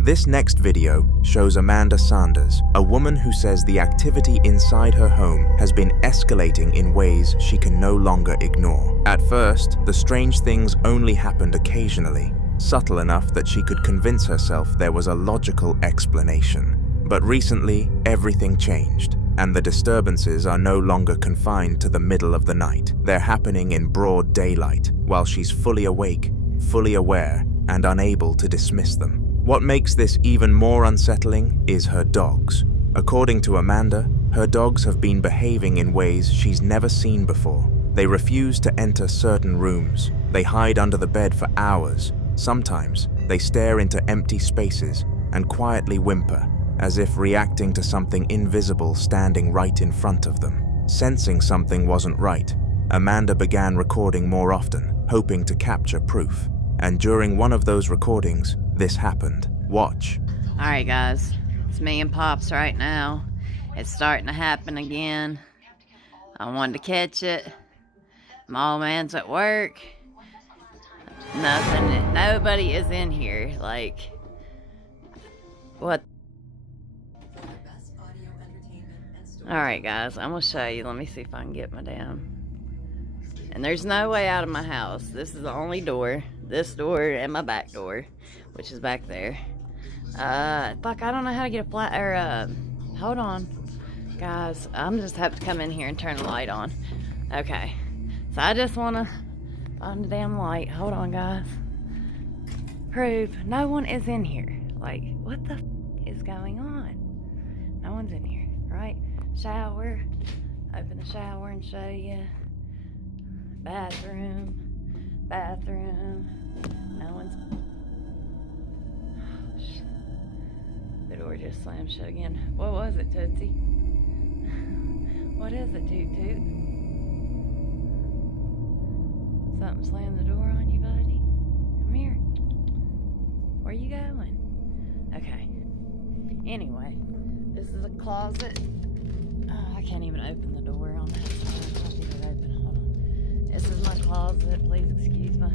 This next video shows Amanda Sanders, a woman who says the activity inside her home has been escalating in ways she can no longer ignore. At first, the strange things only happened occasionally, subtle enough that she could convince herself there was a logical explanation. But recently, everything changed, and the disturbances are no longer confined to the middle of the night. They're happening in broad daylight, while she's fully awake, fully aware, and unable to dismiss them. What makes this even more unsettling is her dogs. According to Amanda, her dogs have been behaving in ways she's never seen before. They refuse to enter certain rooms. They hide under the bed for hours. Sometimes, they stare into empty spaces and quietly whimper, as if reacting to something invisible standing right in front of them. Sensing something wasn't right, Amanda began recording more often, hoping to capture proof. And during one of those recordings, this happened. Watch. Alright guys, it's me and Pops right now. It's starting to happen again. I wanted to catch it. My old man's at work. Nothing, nobody is in here. Like, what? Alright guys, I'm gonna show you. Let me see if I can get my damn. And there's no way out of my house. This is the only door. This door and my back door, which is back there. Fuck, I don't know how to get a flat, or, hold on. Guys, I'm just have to come in here and turn the light on. Okay. So I just want to find the damn light. Hold on, guys. prove no one is in here. Like, what the is going on? No one's in here, right? Shower. Open the shower and show you. Bathroom. No one's... Oh, shit. The door just slammed shut again. What was it, Tootsie? What is it, Toot Toot? Something slammed the door on you, buddy? Come here. Where you going? Okay. Anyway, this is a closet. I can't even open the door on that side. I'll leave it open. Hold on. This is my closet. Please excuse me.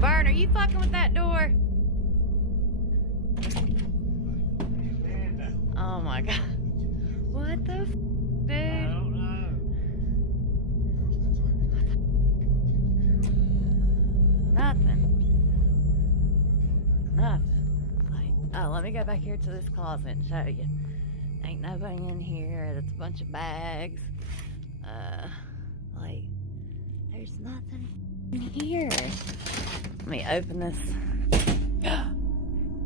Vern, are you fucking with that door? Oh my god. What the f, dude? I don't know. Nothing. Like, oh, let me go back here to this closet and show you. Ain't nobody in here. It's a bunch of bags. Like, there's nothing in here. Let me open this.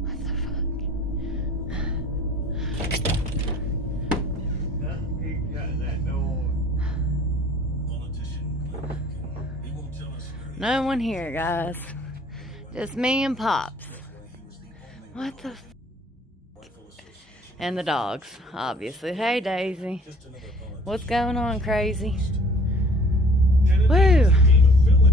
What the fuck? No one here, guys. Just me and Pops. What the f? And the dogs, obviously. Hey, Daisy. What's going on, crazy? Woo!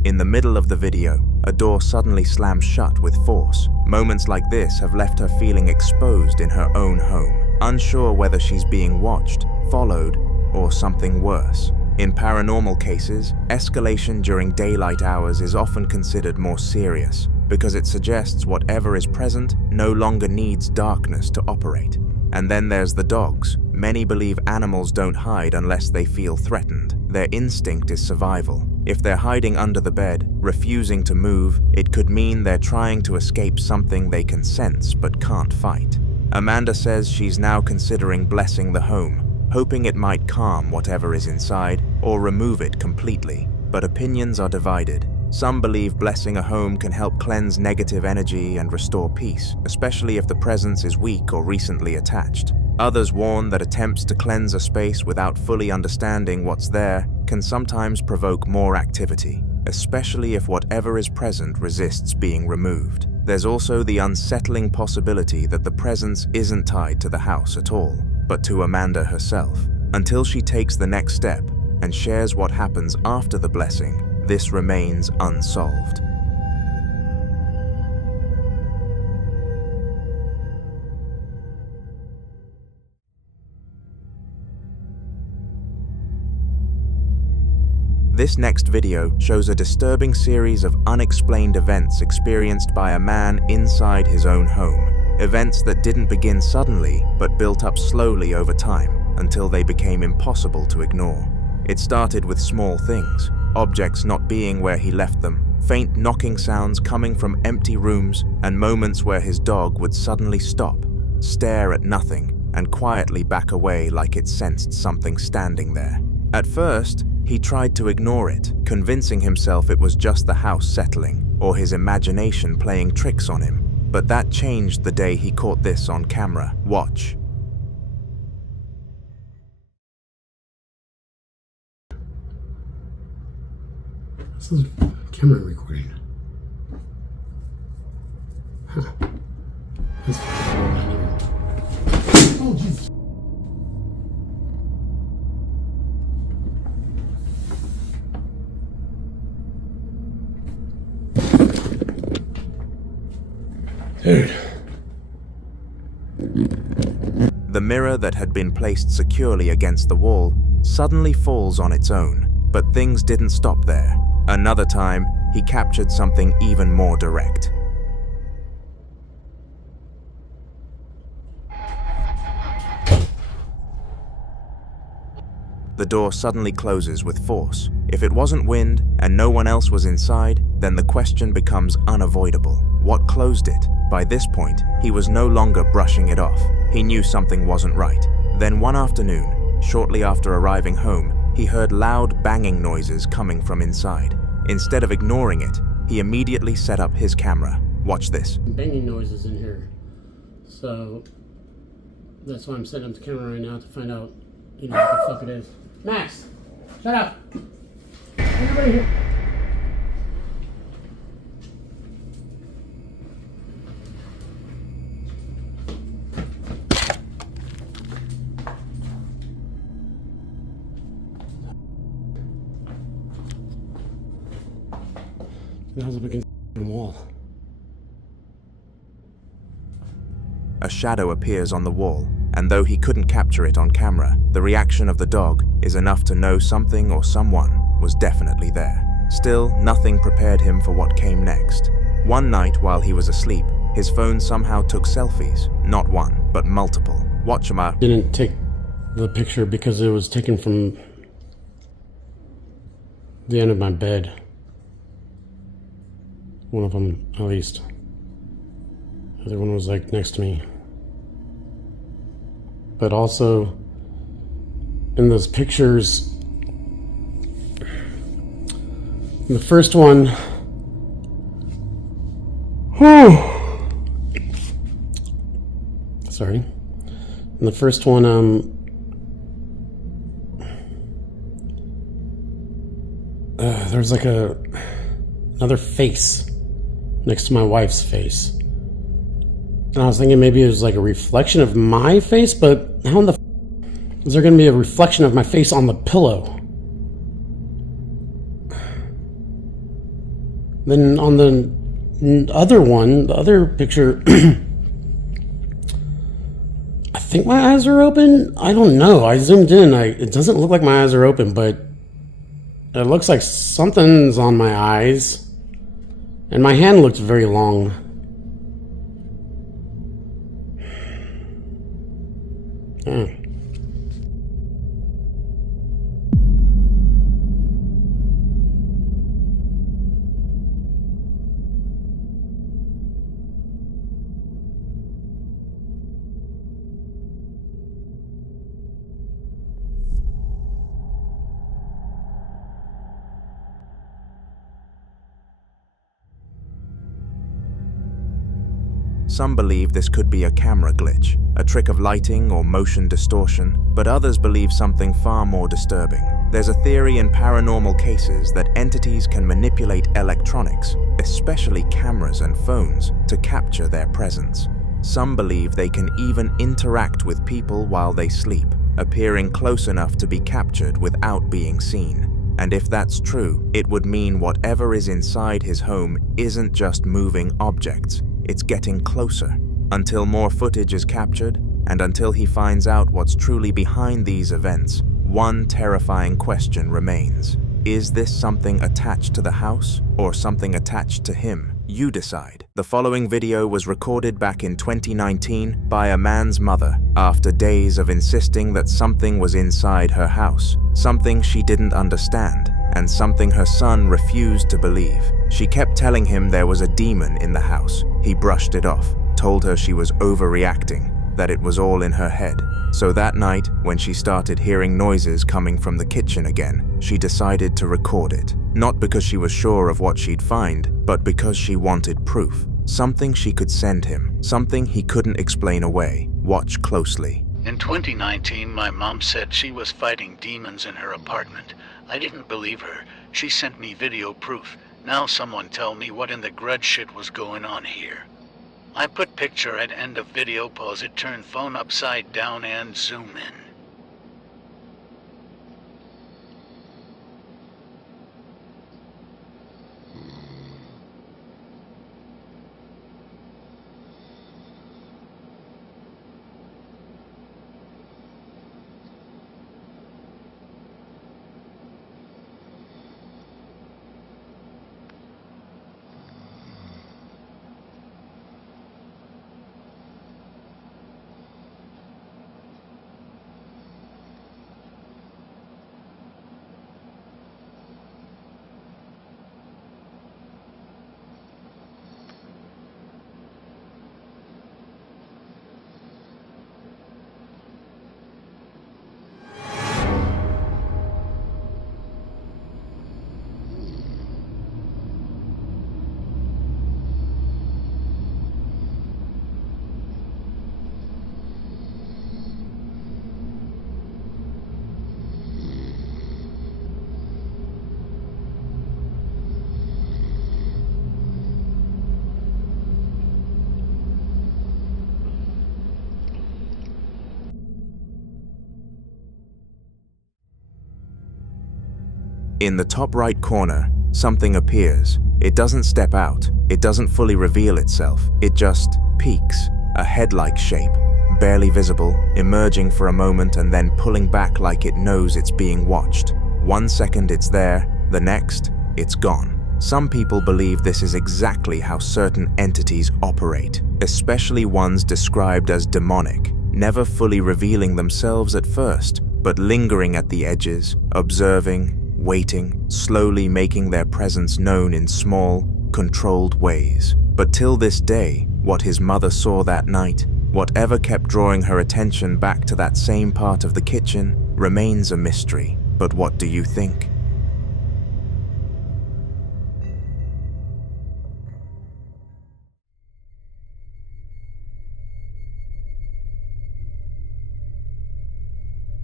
In the middle of the video, a door suddenly slams shut with force. Moments like this have left her feeling exposed in her own home, unsure whether she's being watched, followed, or something worse. In paranormal cases, escalation during daylight hours is often considered more serious because it suggests whatever is present no longer needs darkness to operate. And then there's the dogs. Many believe animals don't hide unless they feel threatened. Their instinct is survival. If they're hiding under the bed, refusing to move, it could mean they're trying to escape something they can sense but can't fight. Amanda says she's now considering blessing the home, hoping it might calm whatever is inside or remove it completely. But opinions are divided. Some believe blessing a home can help cleanse negative energy and restore peace, especially if the presence is weak or recently attached. Others warn that attempts to cleanse a space without fully understanding what's there can sometimes provoke more activity, especially if whatever is present resists being removed. There's also the unsettling possibility that the presence isn't tied to the house at all, but to Amanda herself. Until she takes the next step and shares what happens after the blessing, this remains unsolved. This next video shows a disturbing series of unexplained events experienced by a man inside his own home. Events that didn't begin suddenly, but built up slowly over time until they became impossible to ignore. It started with small things, objects not being where he left them, faint knocking sounds coming from empty rooms, and moments where his dog would suddenly stop, stare at nothing, and quietly back away like it sensed something standing there. At first, he tried to ignore it, convincing himself it was just the house settling, or his imagination playing tricks on him. But that changed the day he caught this on camera. Watch. This is camera recording. Huh. Oh, Jesus. Dude. The mirror that had been placed securely against the wall suddenly falls on its own, but things didn't stop there. Another time, he captured something even more direct. The door suddenly closes with force. If it wasn't wind and no one else was inside, then the question becomes unavoidable. What closed it? By this point, he was no longer brushing it off. He knew something wasn't right. Then one afternoon, shortly after arriving home, he heard loud banging noises coming from inside. Instead of ignoring it, He immediately set up his camera. Watch this. Banging noises in here. So that's why I'm setting up the camera right now to find out, what the fuck it is. Max, shut up. Anybody here? That was up against the wall. A shadow appears on the wall, and though he couldn't capture it on camera, the reaction of the dog is enough to know something or someone was definitely there. Still, nothing prepared him for what came next. One night while he was asleep, his phone somehow took selfies. Not one, but multiple. Watch him out. Didn't take the picture because it was taken from the end of my bed. One of them, at least. The other one was like next to me. But also, in those pictures, the first one, sorry. In the first one, there was like another face next to my wife's face. And I was thinking maybe it was like a reflection of my face, but how in the is there going to be a reflection of my face on the pillow? Then on the other one, the other picture, I think my eyes are open. I don't know. I zoomed in. It doesn't look like my eyes are open, but it looks like something's on my eyes. And my hand looked very long. Yeah. Some believe this could be a camera glitch, a trick of lighting or motion distortion, but others believe something far more disturbing. There's a theory in paranormal cases that entities can manipulate electronics, especially cameras and phones, to capture their presence. Some believe they can even interact with people while they sleep, appearing close enough to be captured without being seen. And if that's true, it would mean whatever is inside his home isn't just moving objects, it's getting closer. Until more footage is captured, and until he finds out what's truly behind these events, one terrifying question remains. Is this something attached to the house, or something attached to him? You decide. The following video was recorded back in 2019 by a man's mother after days of insisting that something was inside her house, something she didn't understand, and something her son refused to believe. She kept telling him there was a demon in the house. He brushed it off, told her she was overreacting, that it was all in her head. So that night, when she started hearing noises coming from the kitchen again, she decided to record it. Not because she was sure of what she'd find, but because she wanted proof. Something she could send him, something he couldn't explain away. Watch closely. In 2019, my mom said she was fighting demons in her apartment. I didn't believe her. She sent me video proof. Now someone tell me what in the grudge shit was going on here. I put picture at end of video, pause it, turn phone upside down and zoom in. In the top right corner, something appears. It doesn't step out. It doesn't fully reveal itself. It just peeks, a head-like shape, barely visible, emerging for a moment and then pulling back like it knows it's being watched. 1 second it's there, the next, it's gone. Some people believe this is exactly how certain entities operate, especially ones described as demonic, never fully revealing themselves at first, but lingering at the edges, observing, waiting, slowly making their presence known in small, controlled ways. But till this day, what his mother saw that night, whatever kept drawing her attention back to that same part of the kitchen, remains a mystery. But what do you think?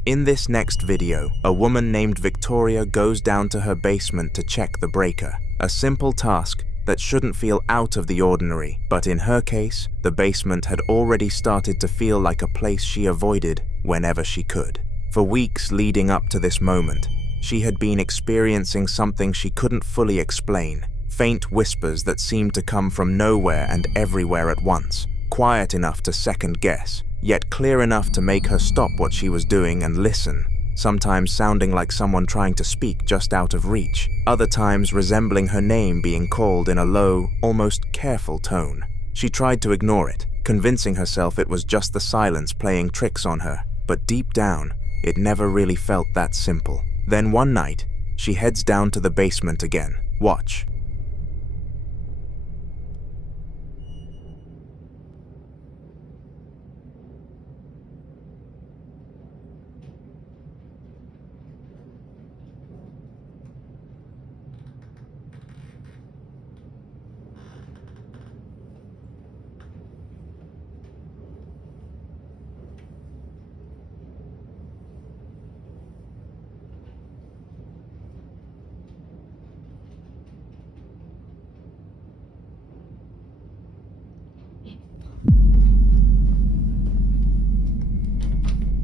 In this next video, a woman named Victoria goes down to her basement to check the breaker. A simple task that shouldn't feel out of the ordinary, but in her case, the basement had already started to feel like a place she avoided whenever she could. For weeks leading up to this moment, she had been experiencing something she couldn't fully explain, faint whispers that seemed to come from nowhere and everywhere at once, quiet enough to second guess, yet clear enough to make her stop what she was doing and listen, sometimes sounding like someone trying to speak just out of reach, other times resembling her name being called in a low, almost careful tone. She tried to ignore it, convincing herself it was just the silence playing tricks on her, but deep down, it never really felt that simple. Then one night, she heads down to the basement again. Watch.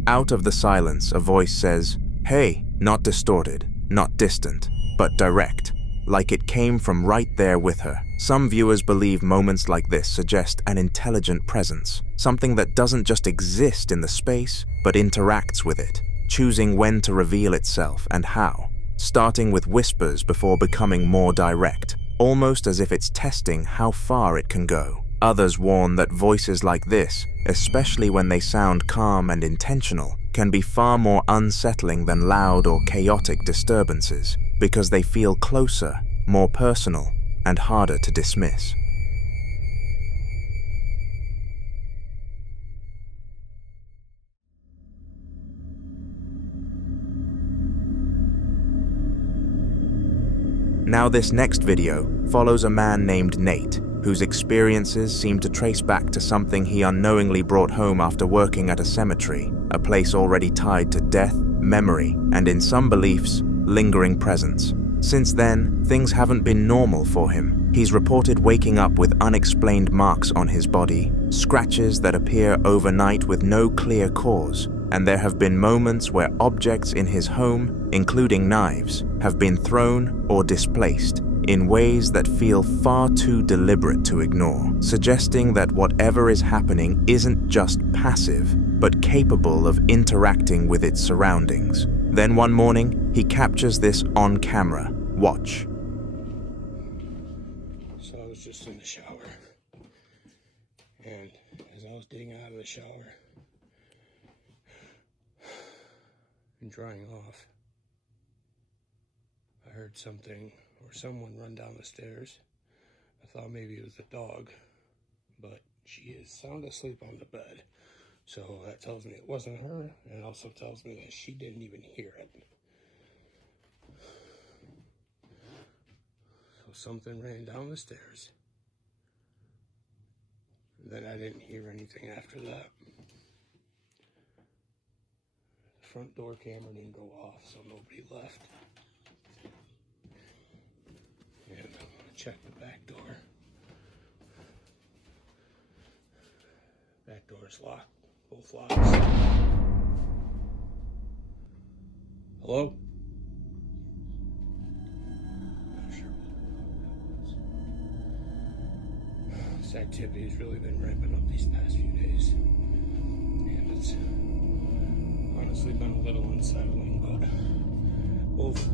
Out of the silence, a voice says, "Hey," not distorted, not distant, but direct, like it came from right there with her. Some viewers believe moments like this suggest an intelligent presence, something that doesn't just exist in the space, but interacts with it, choosing when to reveal itself and how, starting with whispers before becoming more direct, almost as if it's testing how far it can go. Others warn that voices like this, especially when they sound calm and intentional, can be far more unsettling than loud or chaotic disturbances, because they feel closer, more personal, and harder to dismiss. Now this next video follows a man named Nate, whose experiences seem to trace back to something he unknowingly brought home after working at a cemetery, a place already tied to death, memory, and in some beliefs, lingering presence. Since then, things haven't been normal for him. He's reported waking up with unexplained marks on his body, scratches that appear overnight with no clear cause, and there have been moments where objects in his home, including knives, have been thrown or displaced in ways that feel far too deliberate to ignore, suggesting that whatever is happening isn't just passive, but capable of interacting with its surroundings. Then one morning, he captures this on camera. Watch. So I was just in the shower, and as I was getting out of the shower and drying off, I heard something or someone run down the stairs. I thought maybe it was a dog, but she is sound asleep on the bed. So that tells me it wasn't her, and also tells me that she didn't even hear it. So something ran down the stairs. Then I didn't hear anything after that. The front door camera didn't go off, so nobody left. And I'm gonna check the back door. Back door is locked, both locks. Hello? This activity has really been ramping up these past few days. And it's honestly been a little unsettling, but both.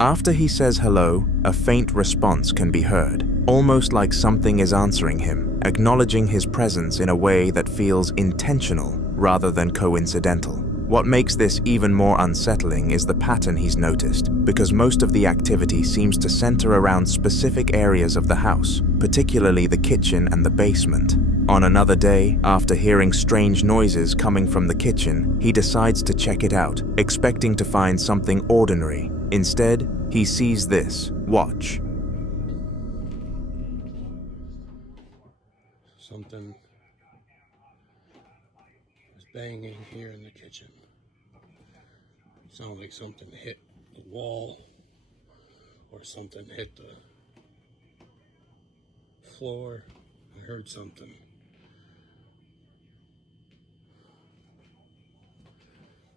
After he says hello, a faint response can be heard, almost like something is answering him, acknowledging his presence in a way that feels intentional rather than coincidental. What makes this even more unsettling is the pattern he's noticed, because most of the activity seems to center around specific areas of the house, particularly the kitchen and the basement. On another day, after hearing strange noises coming from the kitchen, he decides to check it out, expecting to find something ordinary. Instead, he sees this. Watch. Something was banging here in the kitchen. Sounded like something hit the wall or something hit the floor. I heard something.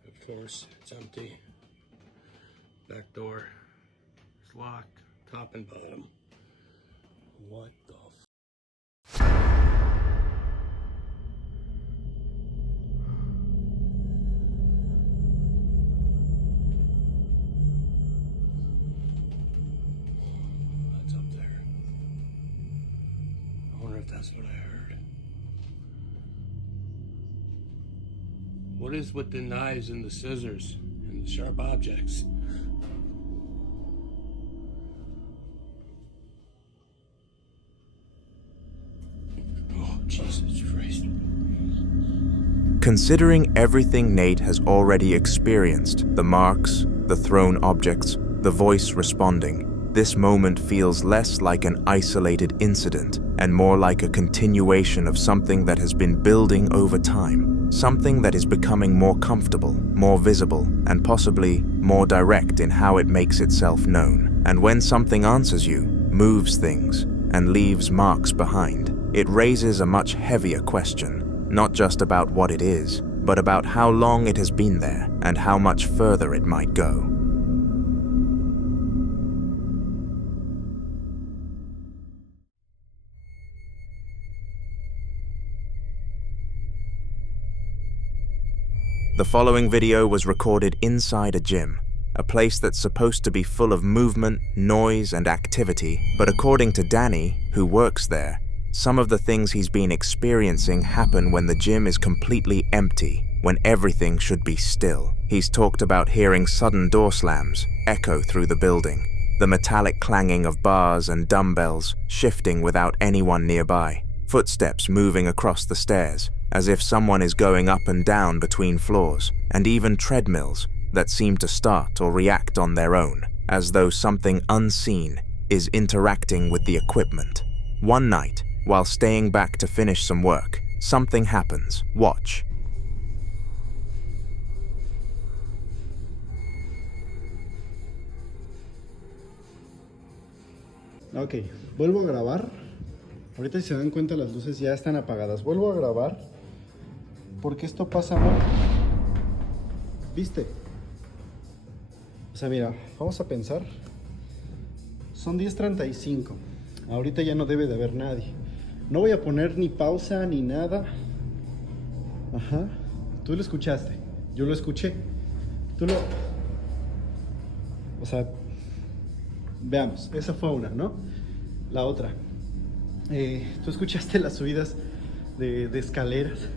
Of course, it's empty. Back door is locked, top and bottom. What the f? That's up there. I wonder if that's what I heard. What is with the knives and the scissors and the sharp objects? Jesus Christ. Considering everything Nate has already experienced, the marks, the thrown objects, the voice responding, this moment feels less like an isolated incident and more like a continuation of something that has been building over time, something that is becoming more comfortable, more visible, and possibly more direct in how it makes itself known. And when something answers you, moves things, and leaves marks behind, it raises a much heavier question, not just about what it is, but about how long it has been there and how much further it might go. The following video was recorded inside a gym, a place that's supposed to be full of movement, noise, and activity, but according to Danny, who works there, some of the things he's been experiencing happen when the gym is completely empty, when everything should be still. He's talked about hearing sudden door slams echo through the building, the metallic clanging of bars and dumbbells shifting without anyone nearby, footsteps moving across the stairs, as if someone is going up and down between floors, and even treadmills that seem to start or react on their own, as though something unseen is interacting with the equipment. One night, while staying back to finish some work, something happens. Watch. Ok, vuelvo a grabar. Ahorita si se dan cuenta las luces ya están apagadas. Vuelvo a grabar porque esto pasa mal. ¿Viste? O sea, mira, vamos a pensar. Son 10:35. Ahorita ya no debe de haber nadie. No voy a poner ni pausa ni nada. Ajá. Tú lo escuchaste. Yo lo escuché. Tú lo... O sea, veamos. Esa fue una, ¿no? La otra. Tú escuchaste las subidas de escaleras.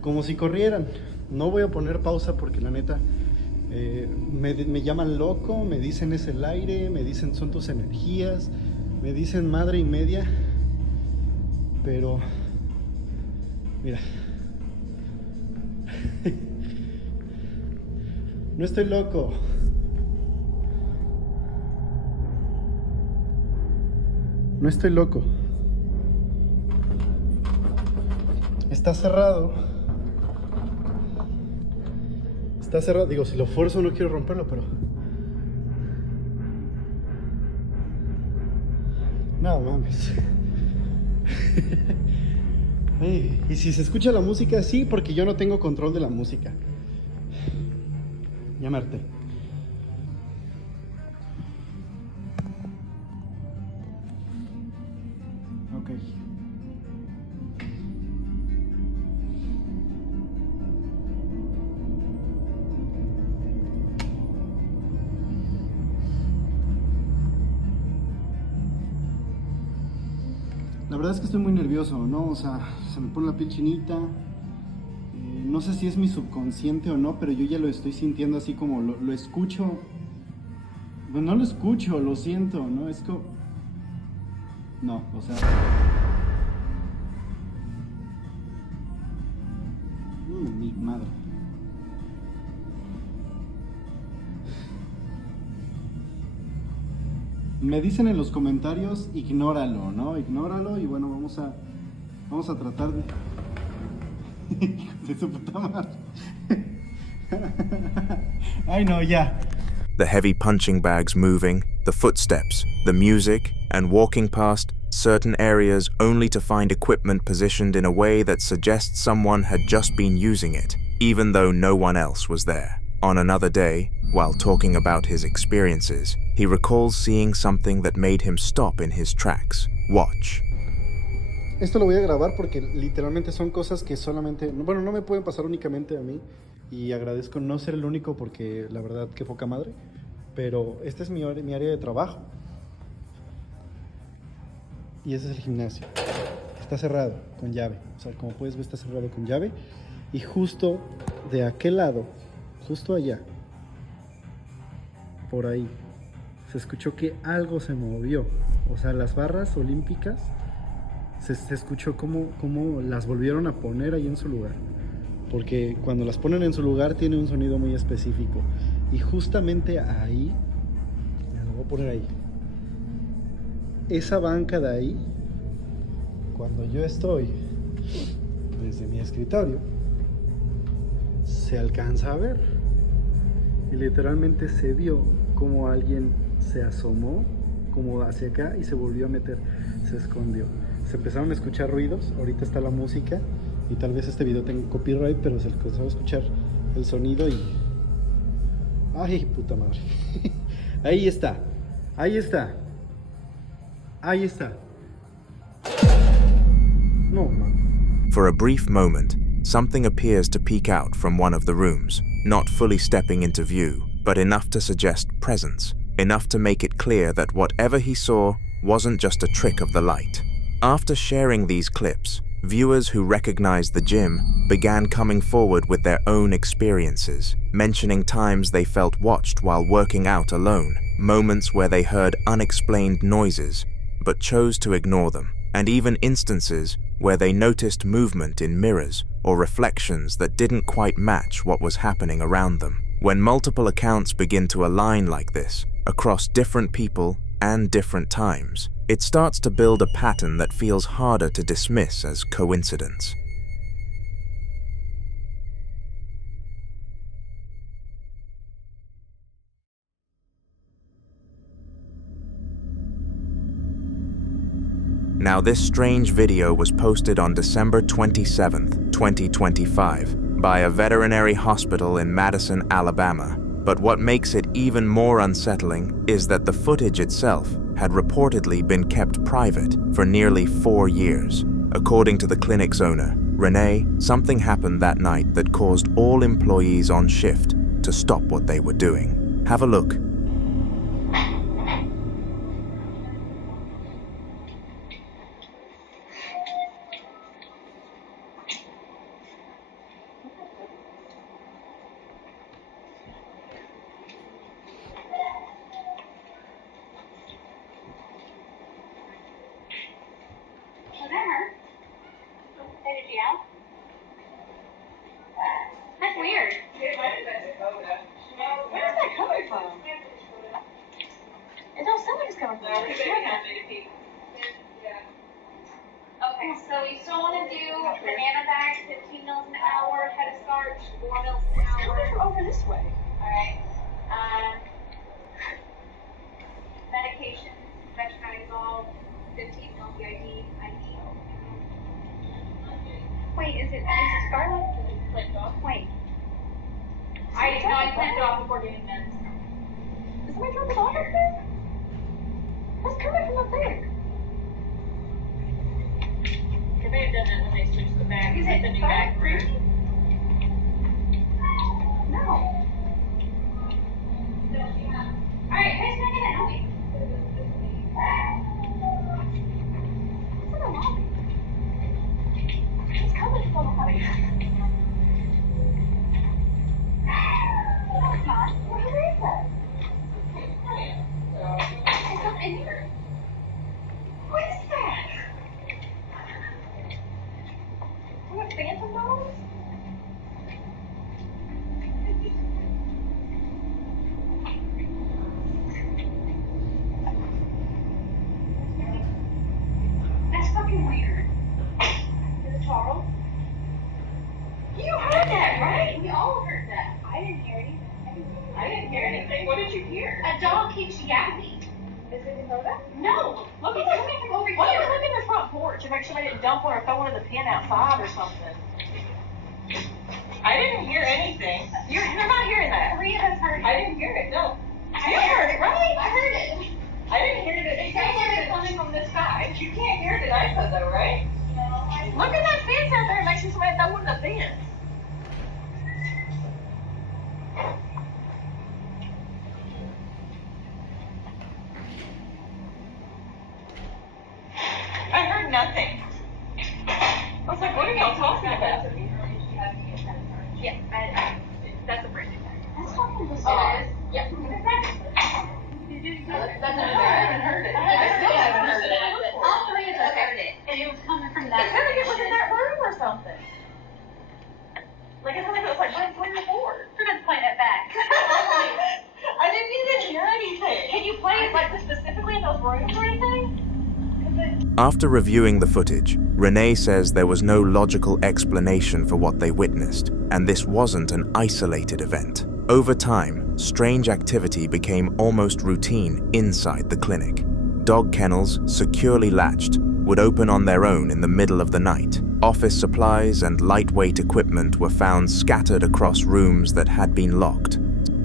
Como si corrieran. No voy a poner pausa porque la neta... me llaman loco, me dicen es el aire, me dicen son tus energías, me dicen madre y media, pero mira, no estoy loco, no estoy loco, está cerrado. Está cerrado, digo, si lo fuerzo no quiero romperlo, pero... No mames. Y si se escucha la música, sí, porque yo no tengo control de la música. Ya me harté. Ok. La verdad es que estoy muy nervioso, ¿no? O sea, se me pone la piel chinita. No sé si es mi subconsciente o no, pero yo ya lo estoy sintiendo así como lo escucho. Bueno, no lo escucho, lo siento, ¿no? Es como... No, o sea... Mi madre. Me dicen en los comentarios, ignóralo, ¿no? Ignóralo y bueno, vamos a tratar de... de su puta madre. Ay, no, ya. The heavy punching bags moving, the footsteps, the music, and walking past certain areas only to find equipment positioned in a way that suggests someone had just been using it, even though no one else was there. On another day, while talking about his experiences, he recalls seeing something that made him stop in his tracks. Watch. Esto lo voy a grabar porque literalmente son cosas que solamente... Bueno, no me pueden pasar únicamente a mí. Y agradezco no ser el único porque la verdad que poca madre. Pero este es mi área de trabajo. Y ese es el gimnasio. Está cerrado con llave. O sea, como puedes ver, está cerrado con llave. Y justo de aquel lado, justo allá, por ahí, se escuchó que algo se movió. O sea, las barras olímpicas, se escuchó como las volvieron a poner ahí en su lugar. Porque cuando las ponen en su lugar tiene un sonido muy específico. Y justamente ahí, lo voy a poner ahí, esa banca de ahí, cuando yo estoy desde mi escritorio, se alcanza a ver. Y literalmente se vio como alguien se asomó como hacia acá y se volvió a meter, se escondió. Se empezaron a escuchar ruidos, ahorita está la música y tal vez este video tenga copyright, pero se empezó a escuchar el sonido y... ¡Ay, puta madre! Ahí está, ahí está, ahí está. No, man. For a brief moment, something appears to peek out from one of the rooms, not fully stepping into view, but enough to suggest presence, enough to make it clear that whatever he saw wasn't just a trick of the light. After sharing these clips, viewers who recognized the gym began coming forward with their own experiences, mentioning times they felt watched while working out alone, moments where they heard unexplained noises, but chose to ignore them, and even instances where they noticed movement in mirrors or reflections that didn't quite match what was happening around them. When multiple accounts begin to align like this, across different people and different times, it starts to build a pattern that feels harder to dismiss as coincidence. Now, this strange video was posted on December 27th, 2025, by a veterinary hospital in Madison, Alabama. But what makes it even more unsettling is that the footage itself had reportedly been kept private for nearly 4 years. According to the clinic's owner, Renee, something happened that night that caused all employees on shift to stop what they were doing. Have a look. That's weird. Where is that coming from? It's all something's coming from. Okay, so you still want to do banana bag, 15 mils an hour, head of starch, 4 mils an hour. Coming from over this way. Alright. Medication, veterinary 15 monthly ID. Wait, is it Scarlet? Wait. I clamped it off before getting meds. Is somebody drop the dog up there? That's coming from up there. They may have done that when they switched the bag. Is it the new bag? No. Alright, who's not gonna help me? What's in the lobby? It's coming from the lobby. No, it's not. Where is it? It's not in here. What is that? What, phantom dollars? That's fucking weird. Is it Charles? You heard that, right? We all heard that. I didn't hear anything. I didn't hear anything. What did you hear? A dog keeps yapping. Is it in Loda? No. Look at this. Coming from over here. Why don't you look in the front porch and make sure they didn't dump one or throw one in the pen outside or something? I didn't hear anything. You're not hearing that. 3 of us heard it. I didn't hear it. No. You heard it, right? I heard it. I didn't hear it. It sounds like it's coming from this side. You can't hear it I said though, right? No. Look at that fence out there. Make sure somebody throw one in the fence. I heard nothing. I was like, what are y'all talking about? Yeah, that's a brand new tag. That's fucking bizarre. Yeah. I haven't heard it. I still haven't heard it. All 3 of us heard it. And it was coming from that. It sounded like it was in that room or something. Like it sounded like it was like right 3 or 4. We're gonna play that back. I didn't even hear anything. Can you play it like specifically in those rooms or anything? After reviewing the footage, Renee says there was no logical explanation for what they witnessed, and this wasn't an isolated event. Over time, strange activity became almost routine inside the clinic. Dog kennels, securely latched, would open on their own in the middle of the night. Office supplies and lightweight equipment were found scattered across rooms that had been locked.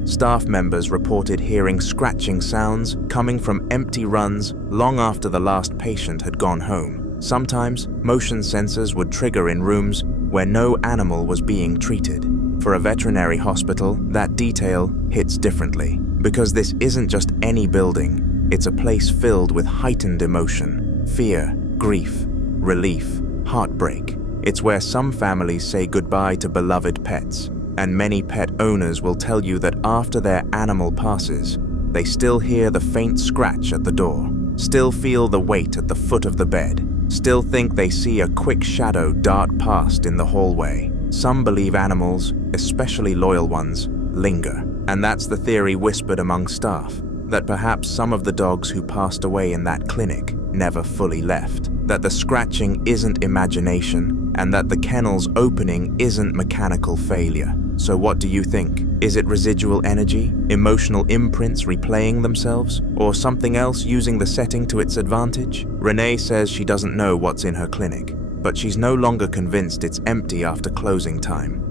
Staff members reported hearing scratching sounds coming from empty runs long after the last patient had gone home. Sometimes, motion sensors would trigger in rooms where no animal was being treated. For a veterinary hospital, that detail hits differently, because this isn't just any building, it's a place filled with heightened emotion, fear, grief, relief, heartbreak. It's where some families say goodbye to beloved pets, and many pet owners will tell you that after their animal passes, they still hear the faint scratch at the door, still feel the weight at the foot of the bed, still think they see a quick shadow dart past in the hallway. Some believe animals, especially loyal ones, linger, and that's the theory whispered among staff, that perhaps some of the dogs who passed away in that clinic never fully left, that the scratching isn't imagination, and that the kennel's opening isn't mechanical failure. So what do you think? Is it residual energy, emotional imprints replaying themselves, or something else using the setting to its advantage? Renee says she doesn't know what's in her clinic, but she's no longer convinced it's empty after closing time.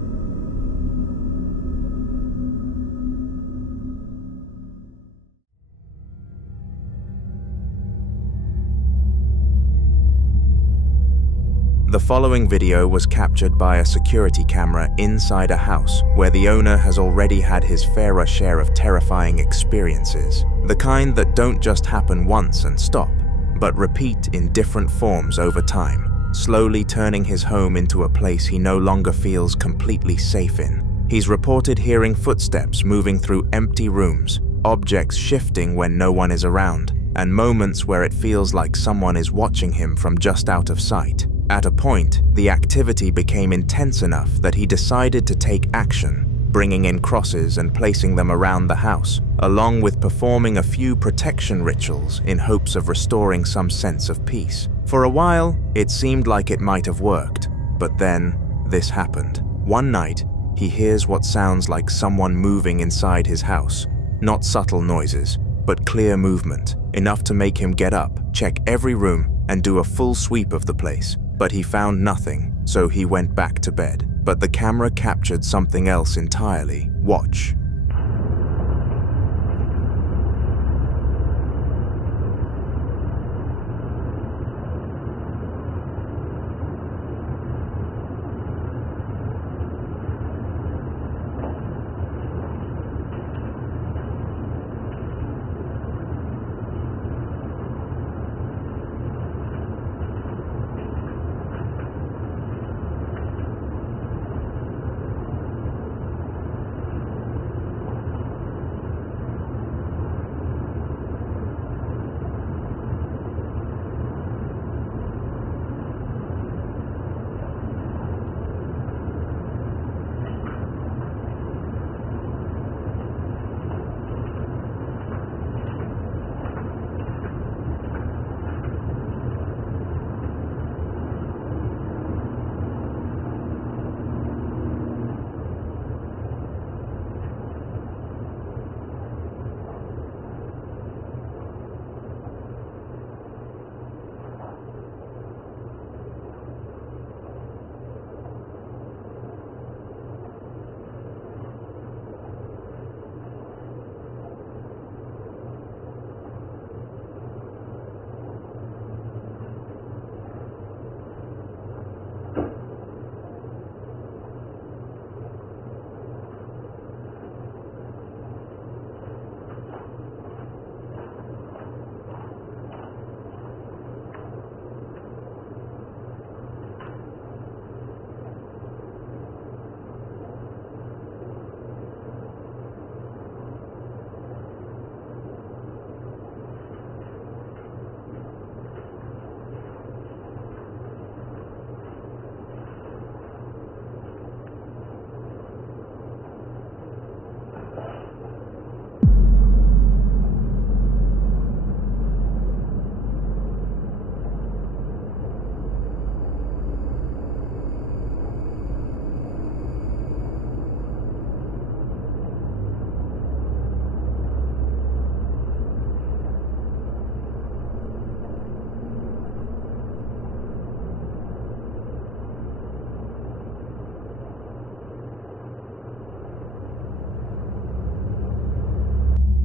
The following video was captured by a security camera inside a house where the owner has already had his fair share of terrifying experiences. The kind that don't just happen once and stop, but repeat in different forms over time, slowly turning his home into a place he no longer feels completely safe in. He's reported hearing footsteps moving through empty rooms, objects shifting when no one is around, and moments where it feels like someone is watching him from just out of sight. At a point, the activity became intense enough that he decided to take action, bringing in crosses and placing them around the house, along with performing a few protection rituals in hopes of restoring some sense of peace. For a while, it seemed like it might have worked, but then this happened. One night, he hears what sounds like someone moving inside his house. Not subtle noises, but clear movement, enough to make him get up, check every room, and do a full sweep of the place, but he found nothing, so he went back to bed. But the camera captured something else entirely. Watch.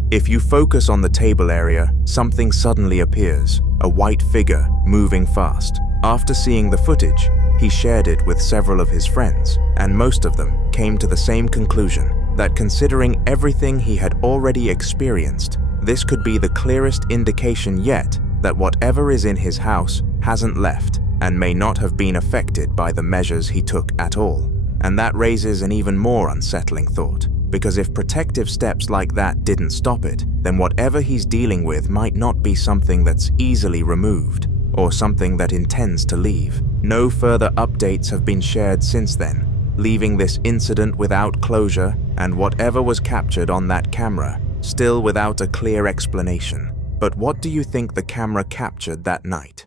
If you focus on the table area, something suddenly appears, a white figure moving fast. After seeing the footage, he shared it with several of his friends, and most of them came to the same conclusion, that considering everything he had already experienced, this could be the clearest indication yet that whatever is in his house hasn't left and may not have been affected by the measures he took at all. And that raises an even more unsettling thought. Because if protective steps like that didn't stop it, then whatever he's dealing with might not be something that's easily removed, or something that intends to leave. No further updates have been shared since then, leaving this incident without closure and whatever was captured on that camera still without a clear explanation. But what do you think the camera captured that night?